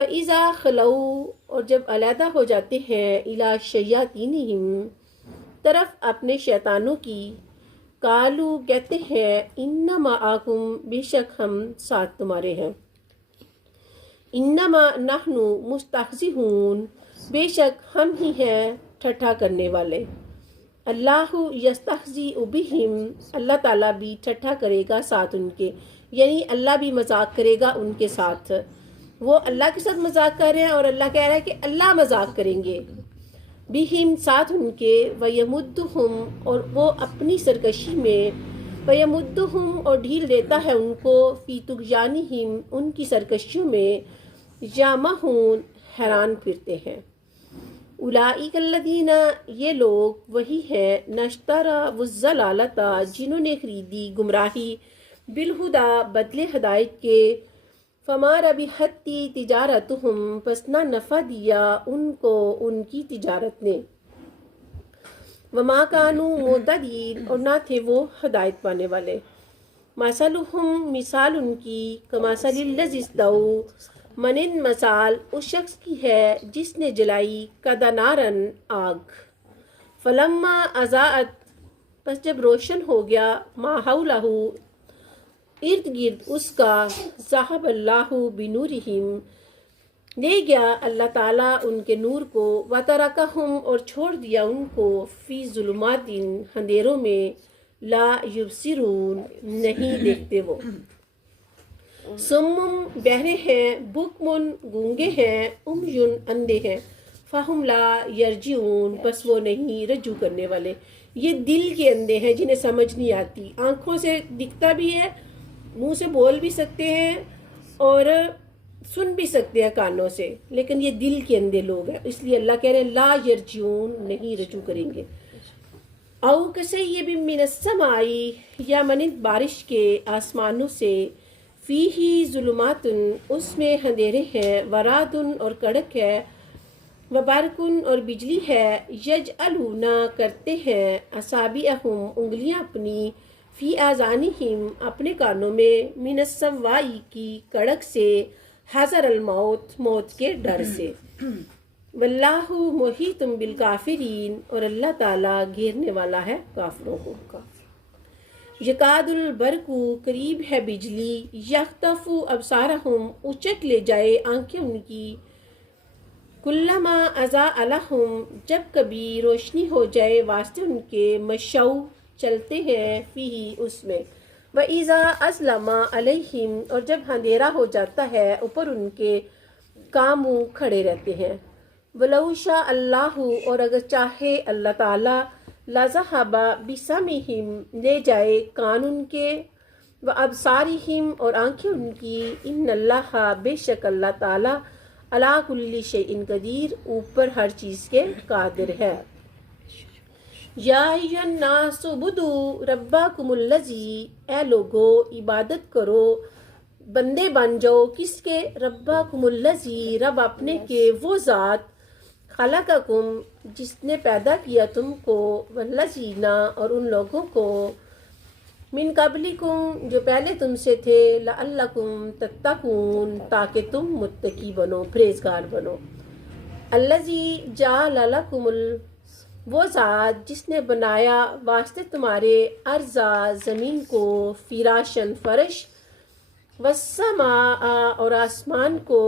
فَإِذَا خَلَوْا اور جب علیحدہ ہو جاتے ہیں اِلیٰ شَیَاطِینِہِم طرف اپنے شیطانوں کی، قالو کہتے ہیں اِنَّا مَعَکُم بے شک ہم ساتھ تمہارے ہیں، اِنَّمَا نَحْنُ مُسْتَہْزِئُونَ بے شک ہم ہی ہیں ٹھٹھا کرنے والے، اللہ یستہزئ بہم اللہ تعالیٰ بھی ٹھٹھا کرے گا ساتھ ان کے، یعنی اللہ بھی مذاق کرے گا ان کے ساتھ۔ وہ اللہ کے ساتھ مذاق کر رہے ہیں اور اللہ کہہ رہا ہے کہ اللہ مذاق کریں گے بہم ساتھ ان کے، وَيَمُدُّهُمْ اور وہ اپنی سرکشی میں، وَيَمُدُّهُمْ اور ڈھیل دیتا ہے ان کو، فی طغیانہم ان کی سرکشیوں میں، یعمہون حیران پھرتے ہیں۔ اولئک الذین یہ لوگ وہی ہیں، نشتروا الضلالۃ جنہوں نے خریدی گمراہی، بالہدی بدلے ہدایت کے، فما ربحت تجارتہم پس نہ نفع دیا ان کو ان کی تجارت نے، وما کانوا مہتدین اور نہ تھے وہ ہدایت پانے والے، مثلہم مثال ان کی، کمثل الذی استووا مانند مثال اس شخص کی ہے جس نے جلائی قد نارن آگ، فلما اضاءت پس جب روشن ہو گیا، ما حولہ ارد گرد اس کا، ذہب اللہ بنورہم لے گیا اللہ تعالیٰ ان کے نور کو، وترکہم اور چھوڑ دیا ان کو، فی ظلمات اندھیروں میں، لا یبصرون نہیں دیکھتے وہ، صم بہرے ہیں، بکم گونگے ہیں، عمیٌ اندھے ہیں، فہم لا یرجعون پس وہ نہیں رجوع کرنے والے۔ یہ دل کے اندھے ہیں جنہیں سمجھ نہیں آتی، آنکھوں سے دکھتا بھی ہے، منہ سے بول بھی سکتے ہیں اور سن بھی سکتے ہیں کانوں سے، لیکن یہ دل کے اندھے لوگ ہیں، اس لیے اللہ کہہ رہے ہیں لا یرجعون نہیں رجوع کریں گے۔ او کصیب من السماء یا مانند بارش کے آسمانوں سے، فیہ ظلمات اس میں اندھیرے ہیں، ورعد اور کڑک ہے، وبرق اور بجلی ہے، یجعلون کرتے ہیں، اصابعہم انگلیاں اپنی، فی آذانہم اپنے کانوں میں، من الصواء کی کڑک سے، حذر الموت موت کے ڈر سے، واللہ محیط بالکافرین اور اللہ تعالیٰ گھیرنے والا ہے کافروں کو۔ یکاد البرق قریب ہے بجلی، یخطف ابصارہم اچک لے جائے آنکھیں ان کی، کلما اضاء لہم جب کبھی روشنی ہو جائے واسطے ان کے، مشوا چلتے ہیں، فیہ اس میں، وَإِذَا أَظْلَمَ عَلَيْهِمْ اور جب اندھیرا ہو جاتا ہے اوپر ان کے، قاموا کھڑے رہتے ہیں، وَلَوْ شَاءَ اللَّهُ اور اگر چاہے اللہ تعالیٰ، لَذَهَبَ بِسَمْعِهِمْ لے جائے کان ان کے، وَأَبْصَارِهِمْ اور آنکھیں ان کی، إِنَّ اللَّهَ بے شک اللہ تعالیٰ، عَلَىٰ كُلِّ شَيْءٍ قدیر اوپر ہر چیز کے قادر ہے۔ یا ایھا الناس اعبدوا ربکم الذی اے لوگو عبادت کرو، بندے بن جاؤ کس کے، ربکم الذی رب اپنے کے، وہ ذات، خلقکم جس نے پیدا کیا تم کو، والذین اور ان لوگوں کو، من قبلکم جو پہلے تم سے تھے، لعلکم تتقون تاکہ تم متقی بنو پرہیزگار بنو، الذی جعل لکم وہ ذات جس نے بنایا واسطے تمہارے، ارضا زمین کو، فراشن فرش، والسماء اور آسمان کو،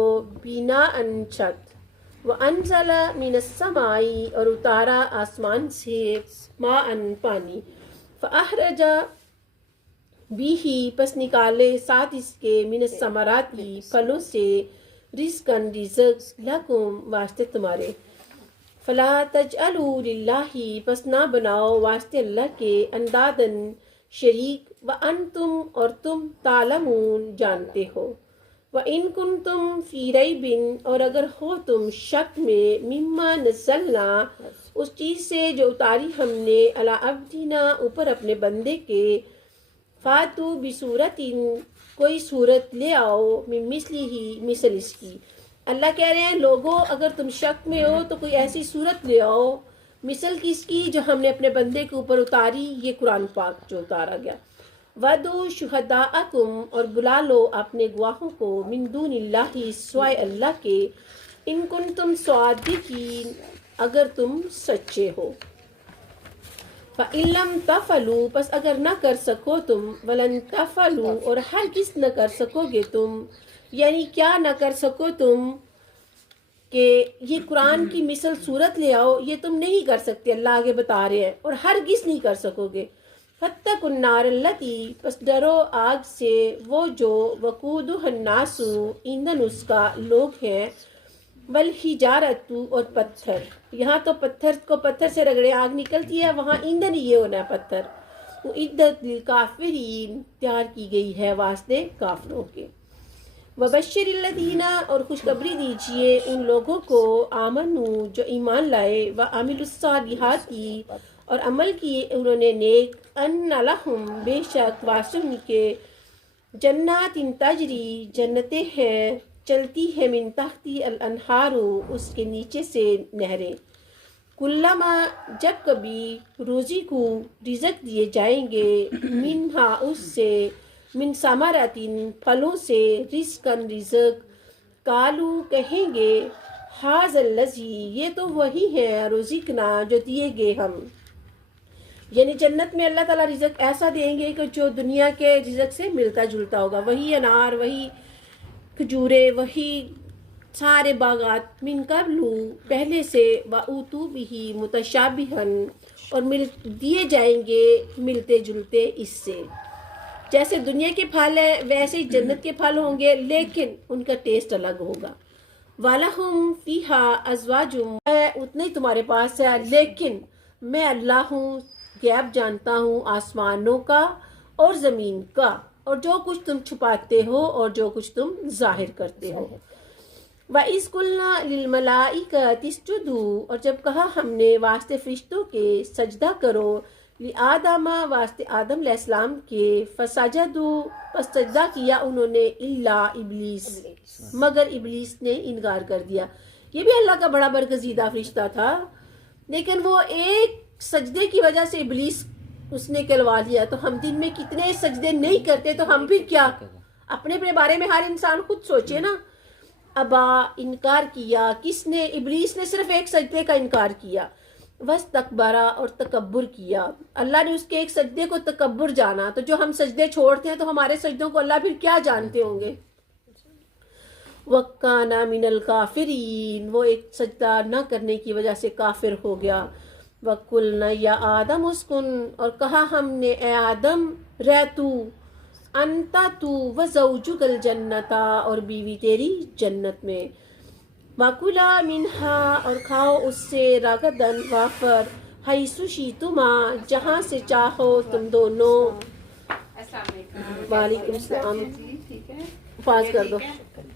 بناء چھت، وانزل من السماء اور اتارا آسمان سے، ماء پانی، فاخرج بیہ پس نکالے ساتھ اس کے، من الثمرات پھلوں سے، رزقاً رزق، لکم واسطے تمہارے، فلا تجعلوا للہ پس نہ بناؤ واسطے اللہ کے، انداداً شریک، وانتم اور تم، تعلمون جانتے ہو، وان کنتم فی ریب اور اگر ہو تم شک میں، مما نزلنا اس چیز سے جو اتاری ہم نے، علی عبدنا اوپر اپنے بندے کے، فاتوا بصورت کوئی صورت لے آؤ، من مثلہ مثل اس کی، اللہ کہہ رہے ہیں لوگوں اگر تم شک میں ہو تو کوئی ایسی صورت لے آؤ، مثل کس کی جو ہم نے اپنے بندے کے اوپر اتاری، یہ قرآن پاک جو اتارا گیا، وَدُوا شُهَدَاءَكُمْ اور بلا لو اپنے گواہوں کو من دون اللہ سوائے اللہ کے ان کنتم صادقین اگر تم سچے ہو فَإِن لَّمْ تَفْعَلُوا پس اگر نہ کر سکو تم وَلَن تَفْعَلُوا اور ہرگز نہ کر سکو گے تم یعنی کیا نہ کر سکو تم کہ یہ قرآن کی مثل صورت لے آؤ یہ تم نہیں کر سکتے اللہ آگے بتا رہے ہیں اور ہرگز نہیں کر سکو گے فَاتَّقُوا النَّارَ الَّتِي پس ڈرو آگ سے وہ جو وقودها الناس ایندھن اس کا لوگ ہیں والحجارۃ اور پتھر یہاں تو پتھر کو پتھر سے رگڑے آگ نکلتی ہے وہاں ایندھن ہی یہ ہونا ہے پتھر اعدت للکافرین تیار کی گئی ہے واسطے کافروں کے وبشر الذین اور خوشخبری دیجئے ان لوگوں کو آمنو جو ایمان لائے وعملوا الصالحات اور عمل کیے انہوں نے نیک ان لہم بے شک واسطے ان کے جنات تجری جنتیں ہیں چلتی ہے من تحتی الانہار اس کے نیچے سے نہریں کلما جب کبھی روزی کو رزق دیے جائیں گے منہا اس سے من ثمراتن پھلوں سے رزقن رزق کالو کہیں گے ھذا الذی یہ تو وہی ہے رزقنا جو دیے گے ہم یعنی جنت میں اللہ تعالیٰ رزق ایسا دیں گے کہ جو دنیا کے رزق سے ملتا جلتا ہوگا وہی انار وہی کھجورے وہی سارے باغات من قبل پہلے سے وَأُوتُوا بِهِ مُتَشَابِهًا اور دیے جائیں گے ملتے جلتے اس سے جیسے دنیا کے پھل ہیں ویسے ہی جنت کے پھل ہوں گے لیکن ان کا ٹیسٹ الگ ہوگا وَلَهُمْ فِيهَا أَزْوَاجٌ اتنے تمہارے پاس ہے لیکن میں اللہ ہوں غیب جانتا ہوں آسمانوں کا اور زمین کا اور جو کچھ تم چھپاتے ہو اور جو کچھ تم ظاہر کرتے ہو وَإِذْ قُلْنَا لِلْمَلَائِكَةِ اسْجُدُوا اور جب کہا ہم نے واسطے فرشتوں کے سجدہ کرو لِآدَمَ واسطے آدم علیہ السلام کے فَسَجَدُوا پس سجدہ کیا انہوں نے الا ابلیس مگر ابلیس نے انکار کر دیا یہ بھی اللہ کا بڑا برگزیدہ فرشتہ تھا لیکن وہ ایک سجدے کی وجہ سے ابلیس اس نے کلوا لیا تو ہم دن میں کتنے سجدے نہیں کرتے تو ہم پھر کیا اپنے بارے میں ہر انسان خود سوچے نا ابا انکار کیا کس نے ابلیس نے صرف ایک سجدے کا انکار کیا واستکبرا اور تکبر کیا اللہ نے اس کے ایک سجدے کو تکبر جانا تو جو ہم سجدے چھوڑتے ہیں تو ہمارے سجدوں کو اللہ پھر کیا جانتے ہوں گے وَكَانَ مِنَ الْكَافِرِينَ وہ ایک سجدہ نہ کرنے کی وجہ سے کافر ہو گیا وَقُلْنَا یا آدم اسکن اور کہا ہم نے اے آدم رہ تو انتا تو وزوجک الجنتا اور بیوی تیری جنت میں وَكُلَا مِنْهَا اور کھاؤ اس سے راغدن وافر حیث شئتما جہاں سے چاہو تم دونوں وعلیکم السلام پاس کر دو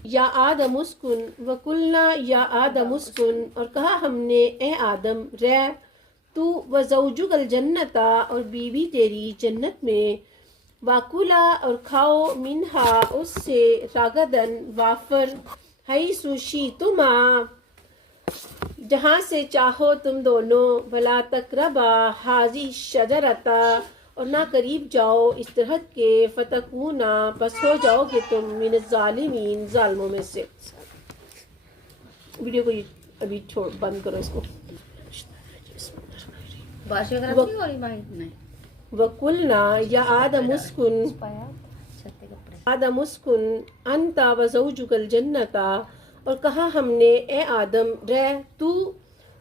یا آدم اسکن وَقُلْنَا یا آدم اسکن اور کہا ہم نے اے آدم رہ تو وزوجک الجنتا اور بیوی تیری جنت میں واکولا اور کھاؤ منہا اس سے راغدن وافر حیث شئتما جہاں سے چاہو تم دونوں ولا تقربا ھذی الشجرۃ اور نہ قریب جاؤ اس درخت کے فتکونا پس ہو جاؤ گے تم من الظالمین ظالموں میں سے ویڈیو کو ابھی چھوڑ بند کرو اس کو وَقُلْنَا یا آدم اسکن انتا وزوجک الجنتا اور کہا ہم نے اے آدم رہ تو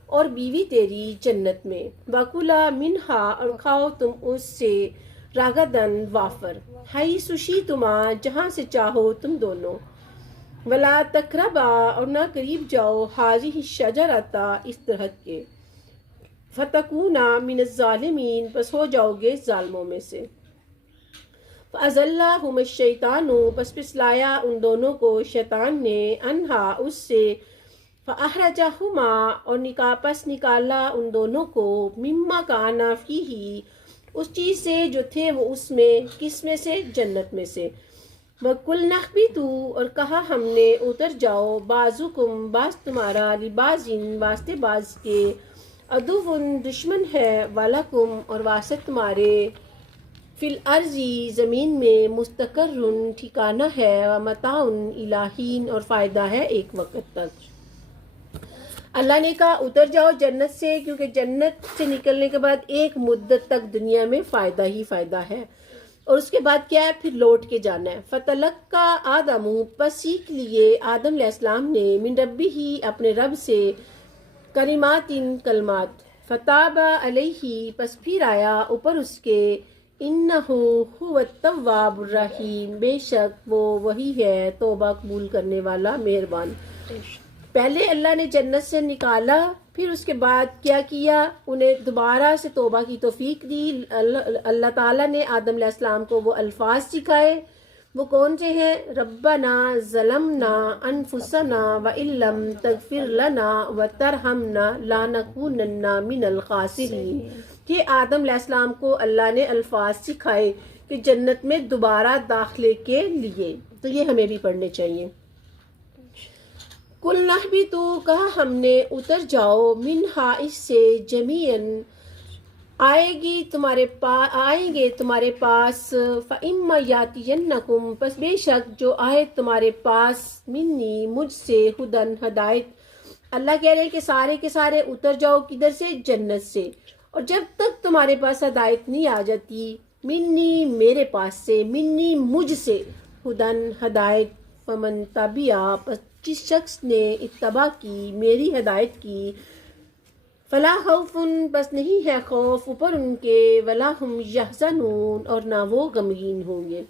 اور بیوی تیری جنت میں وَكُلَا مِنْهَا اور کھاؤ تم اس سے راغدن وافر حیث شئتما جہاں سے چاہو تم دونوں ولا تقربا اور نہ قریب جاؤ ھذی الشجرۃ اس درخت کے فتکونا من الظالمین پس ہو جاؤ گے ظالموں میں سے فَأَزَلَّهُمَ الشَّيْطَانُ پس پسلایا ان دونوں کو شیطان نے انہا اس سے فَأَخْرَجَهُمَا اور پس نکالا ان دونوں کو مما کانا فیہ اس چیز سے جو تھے وہ اس میں کس میں سے جنت میں سے وَقُلْنَا اهْبِطُوا اور کہا ہم نے اتر جاؤ بعضکم بعض تمہارا لبعض واسطے بعض کے عدو دشمن ہے وَلَکُمْ اور واسط تمہارے فی الارضی زمین میں مستقرن ٹھکانہ ہے و متاعن الہین اور فائدہ ہے ایک وقت تک۔ اللہ نے کہا اتر جاؤ جنت سے، کیونکہ جنت سے نکلنے کے بعد ایک مدت تک دنیا میں فائدہ ہی فائدہ ہے، اور اس کے بعد کیا ہے، پھر لوٹ کے جانا ہے۔ فتلقا آدم، پس سیکھ لیے آدم علیہ السلام نے من ربی ہی اپنے رب سے کلمات کلمات، فتاب علیہ پس پھر آیا اوپر اس کے، انہ هو التواب الرحیم، بے شک وہ وہی ہے توبہ قبول کرنے والا مہربان۔ پہلے اللہ نے جنت سے نکالا، پھر اس کے بعد کیا کیا، انہیں دوبارہ سے توبہ کی توفیق دی۔ اللہ تعالیٰ نے آدم علیہ السلام کو وہ الفاظ سکھائے، وہ کون سے ہیں، ربنا ظلمنا انفسنا وان لم تغفر لنا وترحمنا لنکونن من الخاسرین، کہ آدم علیہ السلام کو اللہ نے الفاظ سکھائے کہ جنت میں دوبارہ داخلے کے لیے، تو یہ ہمیں بھی پڑھنے چاہیے۔ کل نہبتو، کہا ہم نے اتر جاؤ، منہا اس سے، جمیعاً آئیں گے تمہارے پاس، فَإِمَّا يَأْتِيَنَّكُمْ، پس بے شک جو آئے تمہارے پاس، منی مجھ سے، ہدن ہدایت۔ اللہ کہہ رہے کہ سارے کے سارے اتر جاؤ کدھر سے، جنت سے، اور جب تک تمہارے پاس ہدایت نہیں آ جاتی، منی میرے پاس سے، منی مجھ سے، ہدن ہدایت، فمن تبعا، پس جس شخص نے اتباع کی میری ہدایت کی، فلا خوف، بس نہیں ہے خوف اوپر ان کے، ولا ہم یحزنون، اور نہ وہ غمگین ہوں گے۔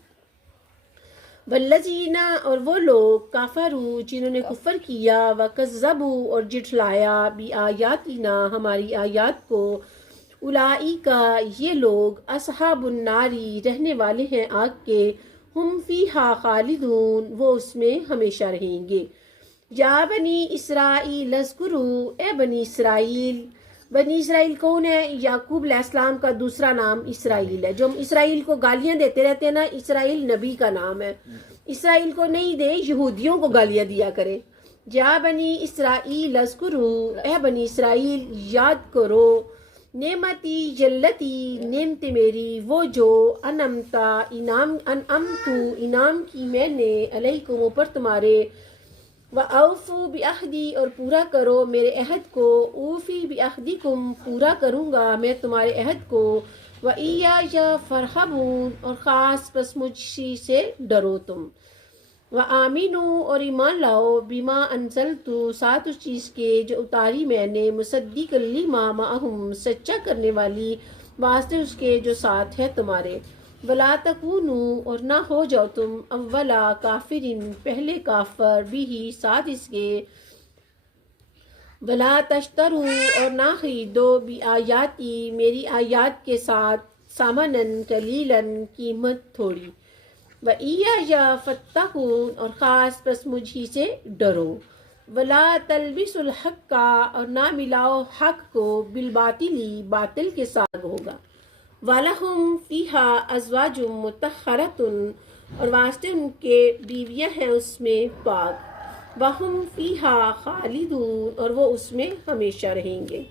والذین، اور وہ لوگ، کافروا، جنہوں نے کفر کیا، وکذبوا، اور جھٹلایا، بآیاتنا، ہماری آیات کو، اولئک، یہ لوگ، اصحاب الناری، رہنے والے ہیں آگ کے، ہم فیہا خالدون، وہ اس میں ہمیشہ رہیں گے۔ یا بنی اسرائیل اذکروا، اے بنی اسرائیل، بنی اسرائیل کون ہے، یعقوب علیہ السلام کا دوسرا نام اسرائیل ہے۔ جو ہم اسرائیل کو گالیاں دیتے رہتے ہیں نا، اسرائیل نبی کا نام ہے، اسرائیل کو نہیں دے، یہودیوں کو گالیاں دیا کرے۔ یا بنی اسرائیل اذکروا، اے بنی اسرائیل یاد کرو، نعمتی جلتی، نعمت میری وہ جو، انعام کی میں نے، علیکم اوپر تمہارے، وَأَوْفُوا بِعَہْدِی، اور پورا کرو میرے عہد کو، اوفی بِعَہْدِکُم، پورا کروں گا میں تمہارے عہد کو، وَإِيَّایَ فَارْہَبُونِ، اور خاص بس مجھ سے ڈرو تم، وَآمِنُوا، اور ایمان لاؤ، بِمَا أَنزَلْتُ، ساتھ اس چیز کے جو اتاری میں نے، مُصَدِّقًا لِمَا مَعَہُم، سچا کرنے والی واسطے اس کے جو ساتھ ہے تمہارے، وَلَا تَکُونُوا، اور نہ ہو جاؤ تم، اولا کافرین، پہلے کافر، بھی ساتھ اس کے، وَلَا تَشْتَرُوا، اور نہ خریدو، بِآیاتی، میری آیات کے ساتھ، ثَمَنًا قَلِیلًا، قیمت تھوڑی، وَإِيَّایَ فَاتَّقُونِ، اور خاص بس مجھ ہی سے ڈرو، وَلَا تَلْبِسُوا الْحَقَّ، اور نہ ملاؤ حق کو، بالباطل، باطل کے ساتھ ہوگا، وَلَهُمْ فِيهَا أَزْوَاجٌ مُطَهَّرَةٌ، اور واسطے ان کے بیویاں ہیں اس میں پاک، وَهُمْ فِيهَا خَالِدُونَ، اور وہ اس میں ہمیشہ رہیں گے۔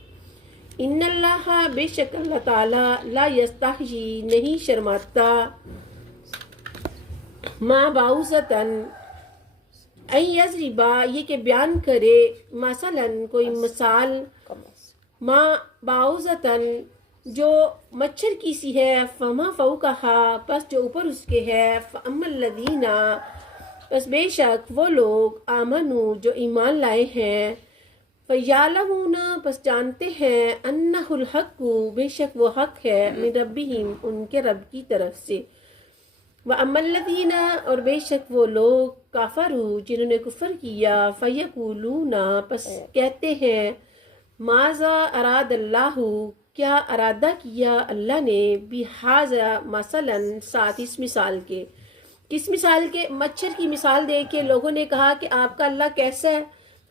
ان اللہ، بے شک اللہ تعالیٰ، لا یستحیی، نہیں شرماتا، ما بعوضۃ، ان یضربا، یہ کہ بیان کرے، مثلاً کوئی مثال، ما بعوضۃ، جو مچھر کی سی ہے، فما فوقہا، پس جو اوپر اس کے ہے، فاما الذین، پس بے شک وہ لوگ، آمنوا، جو ایمان لائے ہیں، فیعلمون، پس جانتے ہیں، انہ الحق، بے شک وہ حق ہے، من ربہم، ان کے رب کی طرف سے، واما الذین، اور بے شک وہ لوگ، کفروا، جنہوں نے کفر کیا، فیقولون، پس کہتے ہیں، ماذا اراد اللہ، کیا ارادہ کیا اللہ نے، بہذا، مثلاً، ساتھ اس مثال کے، کس مثال کے، مچھر کی مثال دے کے لوگوں نے کہا کہ آپ کا اللہ کیسا ہے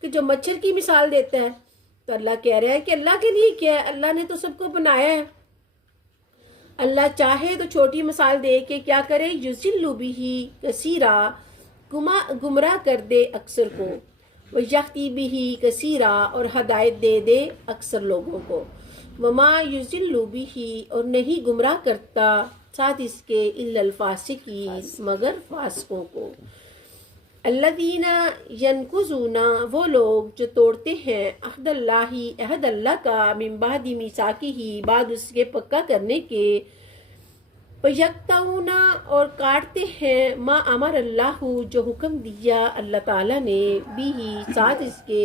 کہ جو مچھر کی مثال دیتا ہے، تو اللہ کہہ رہا ہے کہ اللہ کے لیے کیا ہے، اللہ نے تو سب کو بنایا ہے، اللہ چاہے تو چھوٹی مثال دے کے کیا کرے، یضل بہ کثیرا، گمراہ کر دے اکثر کو، ویہدی بہ کثیرا، اور ہدایت دے دے اکثر لوگوں کو، وما یضل بہ اور نہیں گمراہ کرتا ساتھ اس کے الا الفاسقین مگر فاسقوں کو. الذین ینقضون وہ لوگ جو توڑتے ہیں عہد اللہ عہد اللہ کا من بعد میثاقہ بعد اس کے پکا کرنے کے. وَيَقْطَعُونَ اور کاٹتے ہیں ما امر اللہ جو حکم دیا اللہ تعالیٰ نے بھی ساتھ اس کے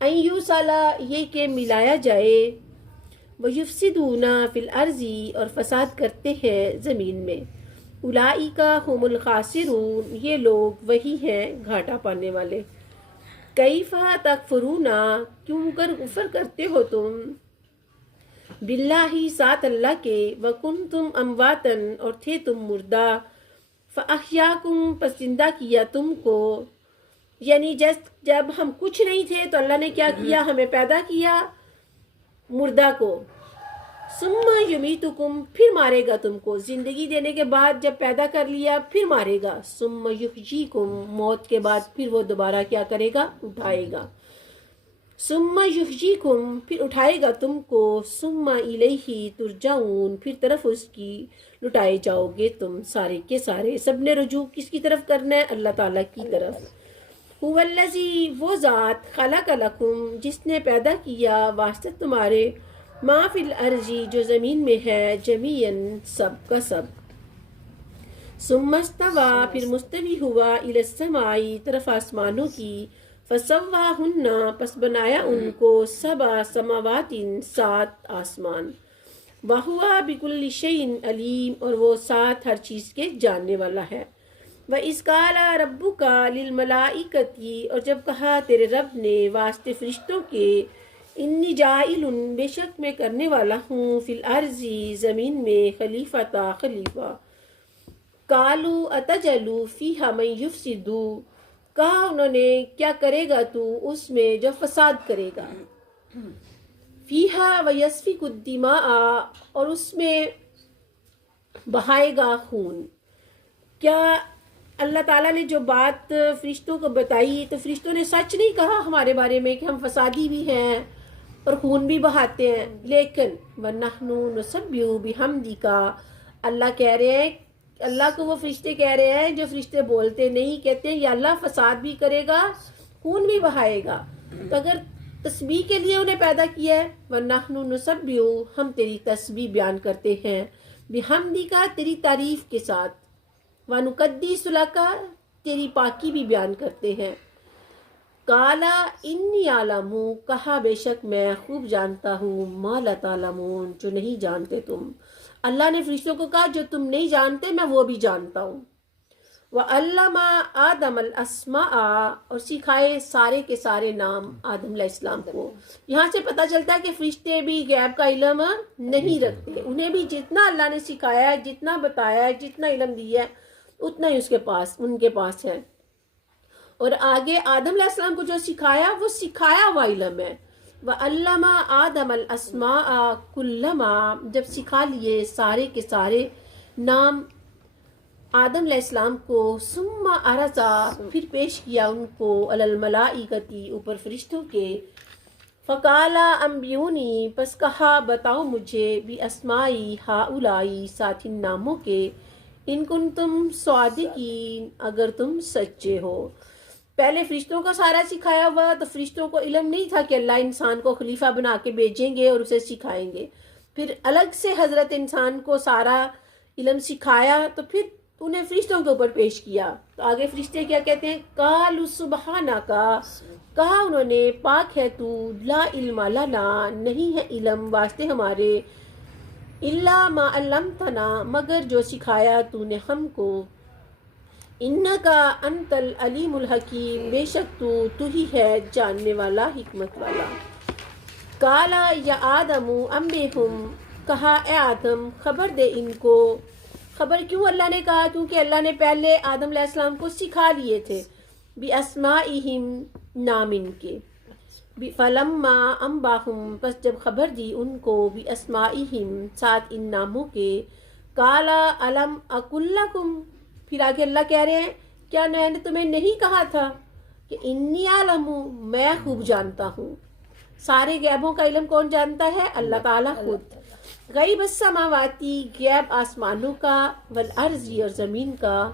ان یوصل یہ کہ ملایا جائے. وَيُفْسِدُونَ فِي الْأَرْضِ اور فساد کرتے ہیں زمین میں. اولئک هم الخاسرون یہ لوگ وہی ہیں گھاٹا پانے والے. کیف تکفرون کیوں کر کفر کرتے ہو تم باللہ ساتھ اللہ کے وکنتم امواتن اور تھے تم مردہ فاحیاکم پس زندہ کیا تم کو. یعنی جب ہم کچھ نہیں تھے تو اللہ نے کیا کیا ہمیں پیدا کیا مردہ کو. ثم یمیتکم پھر مارے گا تم کو زندگی دینے کے بعد جب پیدا کر لیا پھر مارے گا. ثم یحییکم موت کے بعد پھر وہ دوبارہ کیا کرے گا اٹھائے گا. ثم یحییکم پھر اٹھائے گا تم کو. ثم الیہ ترجعون پھر طرف اس کی لٹائے جاؤ گے تم سارے کے سارے. سب نے رجوع کس کی طرف کرنا ہے اللہ تعالیٰ کی طرف. هو الذی وہ ذات خلق لکم جس نے پیدا کیا واسطے تمہارے ما فی الارض جو زمین میں ہے جمیعاً سب کا سب. ثم استوی پھر مستوی ہوا الی السماء طرف آسمانوں کی. فسواہن پس بنایا ان کو 7 سماوات 7 آسمان. وہوا بکل شیء علیم اور وہ ساتھ ہر چیز کے جاننے والا ہے. وَإِذْ قَالَ رَبُّكَ لِلْمَلَائِكَةِ اور جب کہا تیرے رب نے واسطے فرشتوں کے انی جاعل بے شک میں کرنے والا ہوں فی الارض زمین میں خلیفہ قالوا اتجعل فیہا من یفسد کہا انہوں نے کیا کرے گا تو اس میں جو فساد کرے گا. فیہا ویسفک الدماء اور اس میں بہائے گا خون. کیا اللہ تعالیٰ نے جو بات فرشتوں کو بتائی تو فرشتوں نے سچ نہیں کہا ہمارے بارے میں کہ ہم فسادی بھی ہیں اور خون بھی بہاتے ہیں. لیکن وَنَحْنُ نُسَبِّحُ بِحَمْدِكَ اللہ کہہ رہے ہیں اللہ کو وہ فرشتے کہہ رہے ہیں جو فرشتے بولتے نہیں کہتے ہیں یا اللہ فساد بھی کرے گا خون بھی بہائے گا. تو اگر تسبیح کے لیے انہیں پیدا کیا ہے وَنَحْنُ نُسَبِّحُ ہم تیری تسبیح بیان کرتے ہیں بِحَمْدِكَ تیری تعریف کے ساتھ. وَنُقَدِّسُ لَكَ تیری پاکی بھی بیان کرتے ہیں. قَالَ إِنِّي أَعْلَمُ کہا بے شک میں خوب جانتا ہوں مَا لَا تَعْلَمُونَ جو نہیں جانتے تم. اللہ نے فرشتوں کو کہا جو تم نہیں جانتے میں وہ بھی جانتا ہوں. وَعَلَّمَ آدَمَ الْأَسْمَاءَ اور سکھائے سارے کے سارے نام آدم علیہ السلام کو. یہاں سے پتہ چلتا ہے کہ فرشتے بھی غیب کا علم نہیں رکھتے. انہیں بھی جتنا اللہ نے سکھایا ہے جتنا بتایا ہے جتنا علم دیا ہے اتنا ہی ان کے پاس ہے. اور آگے آدم علیہ السلام کو جو سکھایا وہ سکھایا ہوا علم ہے. وَعَلَّمَ آدَمَ الْأَسْمَاءَ كُلَّهَا جب سکھا لیے سارے کے سارے نام آدم علیہ السلام کو. ثُمَّ عَرَضَ پھر پیش کیا ان کو عَلَى الْمَلَائِكَةِ اوپر فرشتوں کے. فَقَالَ أَنْبِئُونِي پس کہا بتاؤ مجھے بِأَسْمَاءِ هَؤُلَاءِ ساتھ ان ناموں کے ان کنتم صادقین اگر تم سچے ہو. پہلے فرشتوں کا سارا سکھایا ہوا تو فرشتوں کو علم نہیں تھا کہ اللہ انسان کو خلیفہ بنا کے بھیجیں گے اور اسے سکھائیں گے. پھر الگ سے حضرت انسان کو سارا علم سکھایا تو پھر انہیں فرشتوں کے اوپر پیش کیا. تو آگے فرشتے کیا کہتے ہیں قالوا سبحانک کہا انہوں نے پاک ہے تو لا علم لنا نہیں ہے علم واسطے ہمارے الا ما علمتنا مگر جو سکھایا تو نے ہم کو. انکا انت العلیم الحکیم بے شک تو ہی ہے جاننے والا حکمت والا. قالا یا آدم انبئہم کہا اے آدم خبر دے ان کو. خبر کیوں اللہ نے کہا کیونکہ اللہ نے پہلے آدم علیہ السلام کو سکھا لیے تھے بِأَسْمَائِهِمْ نام ان کے. فَلَمَّا أَنبَأَهُمْ پس جب خبر دی ان کو بِأَسْمَائِهِمْ ساتھ ان ناموں کے. قَالَ أَلَمْ أَقُلْ لَكُمْ پھر آگے اللہ کہہ رہے ہیں کیا میں نے تمہیں نہیں کہا تھا کہ انی عالم میں خوب جانتا ہوں سارے غیبوں کا علم کون جانتا ہے؟ اللہ تعالیٰ خود. غیب السماواتی، غیب آسمانوں کا، والارضی اور زمین کا،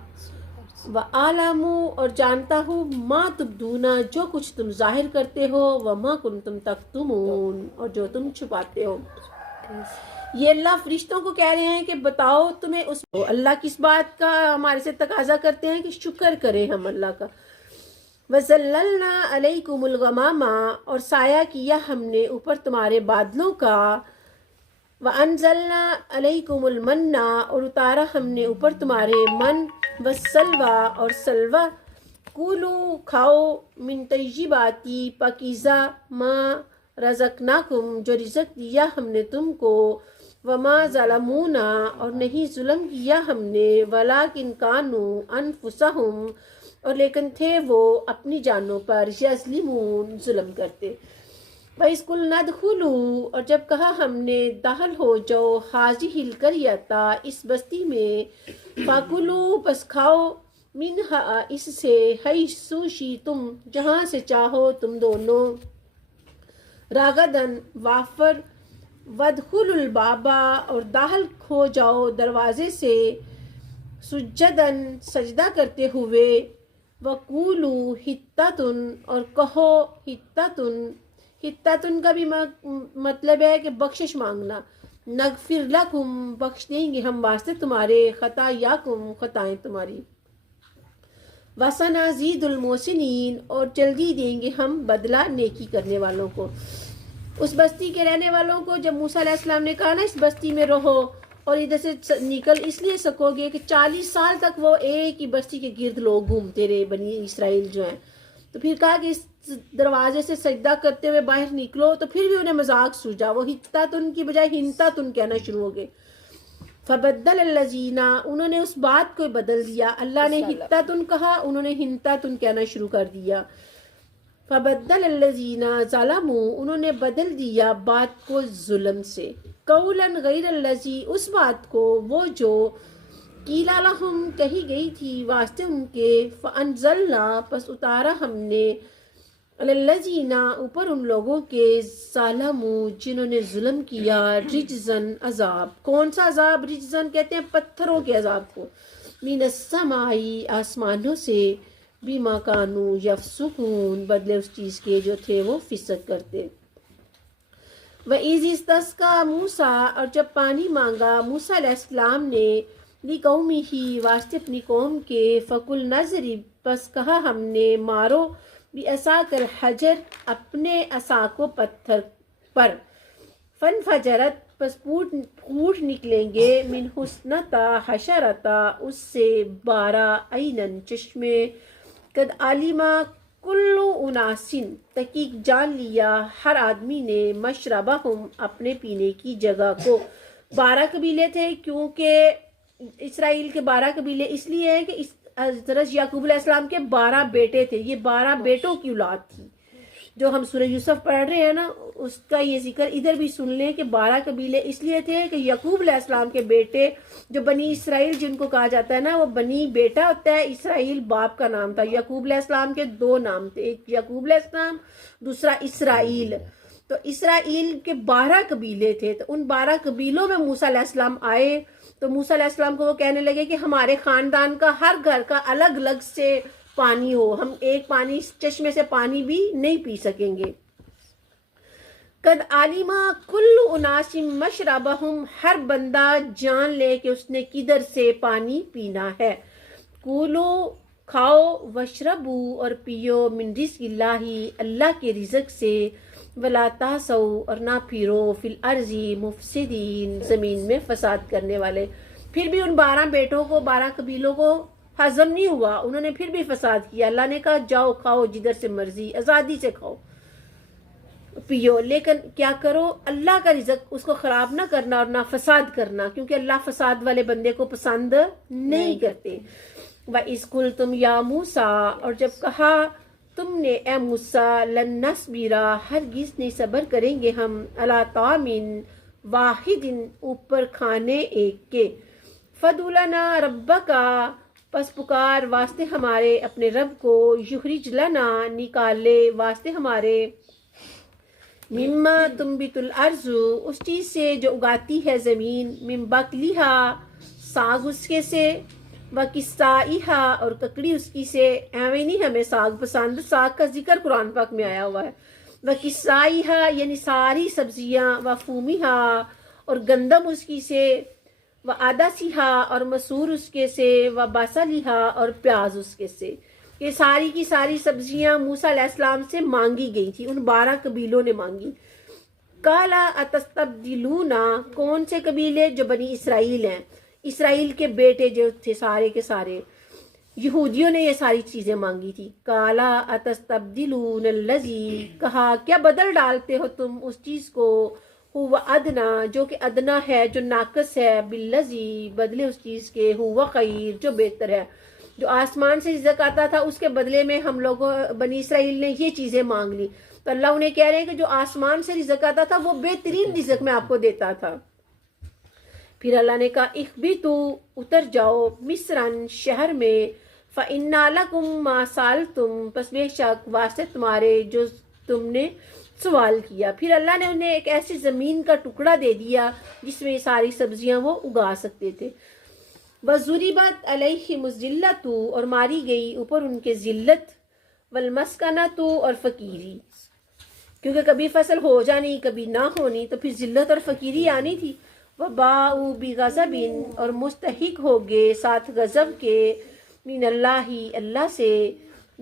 وَأَعْلَمُ اور جانتا ہوں، ما تبدونا جو کچھ تم ظاہر کرتے ہو، وما کنتم تکتمون اور جو تم چھپاتے ہو. یہ اللہ فرشتوں کو کہہ رہے ہیں کہ بتاؤ تمہیں اس اللہ کس بات کا ہمارے سے تقاضا کرتے ہیں کہ شکر کریں ہم اللہ کا. وَزَلَّلْنَا عَلَيْكُمُ الْغَمَامَ اور سایہ کیا ہم نے اوپر تمہارے بادلوں کا. وَأَنزَلْنَا عَلَيْكُمُ الْمَنَّ اور اتارا ہم نے اوپر تمہارے من، وَالسَّلْوَىٰ اور سلوہ. کولو کھاؤ، من طیباتی پاکیزہ، ما رزقناکم جو رزق دیا ہم نے تم کو. وما ظلمونا اور نہیں ظلم کیا ہم نے، ولیکن کانوا انفسہم اور لیکن تھے وہ اپنی جانوں پر، یظلمون ظلم کرتے. وَإِذْ قُلْنَا ادْخُلُوا اور جب کہا ہم نے داخل ہو جاؤ، ہَٰذِهِ الْقَرْيَةَ اس بستی میں، فَكُلُوا پس کھاؤ، مِنْهَا اس سے، حَيْثُ شِئْتُمْ جہاں سے چاہو تم دونوں، راغداً وافر، وَادْخُلُوا الْبَابَ اور داخل ہو جاؤ دروازے سے، سُجَّدًا سجدہ کرتے ہوئے، وَقُولُوا حِطَّةٌ اور کہو حِطَّةٌ. حِطَّةٌ کا بھی مطلب ہے کہ بخشش مانگنا. نغفر لکم بخش دیں گے ہم واسطے تمہارے، خطایاکم خطائیں تمہاری. وَسَنَزِيدُ الْمُحْسِنِينَ اور جلدی دیں گے ہم بدلہ نیکی کرنے والوں کو. اس بستی کے رہنے والوں کو جب موسیٰ علیہ السلام نے کہا نا اس بستی میں رہو اور ادھر سے نکل اس لیے سکو گے کہ 40 سال تک وہ ایک ہی بستی کے گرد لوگ گھومتے رہے، بنی اسرائیل جو ہیں. تو پھر کہا کہ اس دروازے سے سجدہ کرتے ہوئے باہر نکلو، تو پھر بھی انہیں مذاق سوجا، وہ حِطَّةٌ کی بجائے ہِنْتَةٌ کہنا شروع ہو گئے. فَبَدَّلَ الَّذِينَ انہوں نے اس بات کو بدل دیا، اللہ نے حِطَّةٌ کہا، انہوں نے ہِنْتَةٌ کہنا شروع کر دیا. فَبَدَّلَ الَّذِينَ ظَلَمُوا انہوں نے بدل دیا بات کو ظلم سے، قَوْلًا غَيْرَ الَّذِي اس بات کو وہ جو قِیلَ لَهُمْ کہی گئی تھی واسطے ان کے. فَأَنزَلْنَا پس اتارا ہم نے، عَلَى الَّذِينَ اوپر ان لوگوں کے، ظَلَمُوا جنہوں نے ظلم کیا، رِجْزًا عذاب. کون سا عذاب؟ رِجْزًا کہتے ہیں پتھروں کے عذاب کو، مِنَ السَّمَاءِ آسمانوں سے، بِمَا كَانُوا يَفْسُقُونَ بدلے اس چیز کے جو تھے وہ فسق کرتے. وَإِذِ اسْتَسْقَىٰ مُوسَىٰ اور جب پانی مانگا موسیٰ علیہ السلام نے، لِقَوْمِهِ واسطے اپنی قوم کے، فَقُلْنَا اضْرِب پس کہا ہم نے مارو، بِعَصَاكَ الْحَجَرَ اپنے عصا کو پتھر پر. فَانْفَجَرَتْ پس پھوٹ نکلیں گے، مِنْهُ اثْنَتَا عَشَرَةَ اس سے 12 عَيْنًا چشمے. قَدْ عَلِمَ كُلُّ أُنَاسٍ تحقیق جان لیا ہر آدمی نے، مشربہم اپنے پینے کی جگہ کو. 12 قبیلے تھے، کیونکہ اسرائیل کے 12 قبیلے اس لیے ہیں کہ حضرت یعقوب علیہ السلام کے 12 بیٹے تھے، یہ 12 بیٹوں کی اولاد تھی. جو ہم سورہ یوسف پڑھ رہے ہیں نا اس کا یہ ذکر ادھر بھی سن لیں کہ 12 قبیلے اس لیے تھے کہ یعقوب علیہ السلام کے بیٹے جو بنی اسرائیل جن کو کہا جاتا ہے نا، وہ بنی بیٹا ہوتا ہے، اسرائیل باپ کا نام تھا. یعقوب علیہ السلام کے 2 نام تھے، ایک یعقوب علیہ السلام، دوسرا اسرائیل. تو اسرائیل کے 12 قبیلے تھے. تو ان 12 قبیلوں میں موسیٰ علیہ السلام آئے تو موسیٰ علیہ السلام کو وہ کہنے لگے کہ ہمارے خاندان کا ہر گھر کا الگ الگ سے پانی ہو، ہم ایک پانی چشمے سے پانی بھی نہیں پی سکیں گے. قد عالمہ کل اناس مشربہم ہر بندہ جان لے کہ اس نے کدھر سے پانی پینا ہے. کولو کھاؤ، وشربو اور پیو، من رزق اللہ اللہ کے رزق سے، ولا تاسو اور نہ پھرو، فی الارض مفسدین زمین میں فساد کرنے والے. پھر بھی ان 12 بیٹوں کو 12 قبیلوں کو ہضم نہیں ہوا، انہوں نے پھر بھی فساد کیا. اللہ نے کہا جاؤ کھاؤ جدھر سے مرضی، آزادی سے کھاؤ پیو، لیکن کیا کرو اللہ کا رزق اس کو خراب نہ کرنا اور نہ فساد کرنا، کیونکہ اللہ فساد والے بندے کو پسند نہیں کرتے. وَإِذْ قُلْتُمْ يَا مُوسَىٰ اور جب کہا تم نے اے موسیٰ، لن نصبر ہرگز نہیں صبر کریں گے ہم، علی طعام واحد اوپر کھانے ایک کے. فَادْعُ لَنَا رَبَّكَ پس پکار واسطے ہمارے اپنے رب کو، یخرج لنا نکالے واسطے ہمارے، مما تنبتل ارض، اس چیز سے جو اگاتی ہے زمین، من بقلیہا، ساگ اس کے سے، و قصائہا، اور ککڑی اس کی سے، ایویں نہیں ہمیں ساگ پسند، ساگ کا ذکر قرآن پاک میں آیا ہوا ہے، و قصائہا یعنی ساری سبزیاں، و فومیہا اور گندم اس کی سے، و عدسیہا اور مسور اس کے سے، و بصلیہا اور پیاز اس کے سے۔ یہ ساری کی ساری سبزیاں موسیٰ علیہ السلام سے مانگی گئی تھی، ان 12 قبیلوں نے مانگی۔ کالا اتستبدلون، کون سے قبیلے؟ جو بنی اسرائیل ہیں، اسرائیل کے بیٹے جو تھے سارے کے سارے، یہودیوں نے یہ ساری چیزیں مانگی تھی۔ کالا اتستبدلون الذی، کہا کیا بدل ڈالتے ہو تم اس چیز کو، ہوا ادنا جو کہ ادنا ہے، جو ناقص ہے، بالذی بدلے اس چیز کے، ہوا خیر جو بہتر ہے۔ جو آسمان سے رزق آتا تھا اس کے بدلے میں ہم لوگوں بنی اسرائیل نے یہ چیزیں مانگ لی، تو اللہ انہیں کہہ رہے ہیں کہ جو آسمان سے رزق آتا تھا وہ بہترین رزق میں آپ کو دیتا تھا۔ پھر اللہ نے کہا اخبتوا، اتر جاؤ، مصرن شہر میں، فإن لکم ما سألتم، پس بے شک واسطے تمہارے جو تم نے سوال کیا۔ پھر اللہ نے انہیں ایک ایسی زمین کا ٹکڑا دے دیا جس میں یہ ساری سبزیاں وہ اگا سکتے تھے۔ وَضُرِبَتْ عَلَيْهِمُ الذِّلَّةُ، اور ماری گئی اوپر ان کے ذلت، والمسکنۃ اور فقیری، کیونکہ کبھی فصل ہو جانی کبھی نہ ہونی تو پھر ذلت اور فقیری آنی تھی۔ وَبَاءُوا بِغَضَبٍ، اور مستحق ہو گئے ساتھ غضب کے، من اللہ اللہ سے،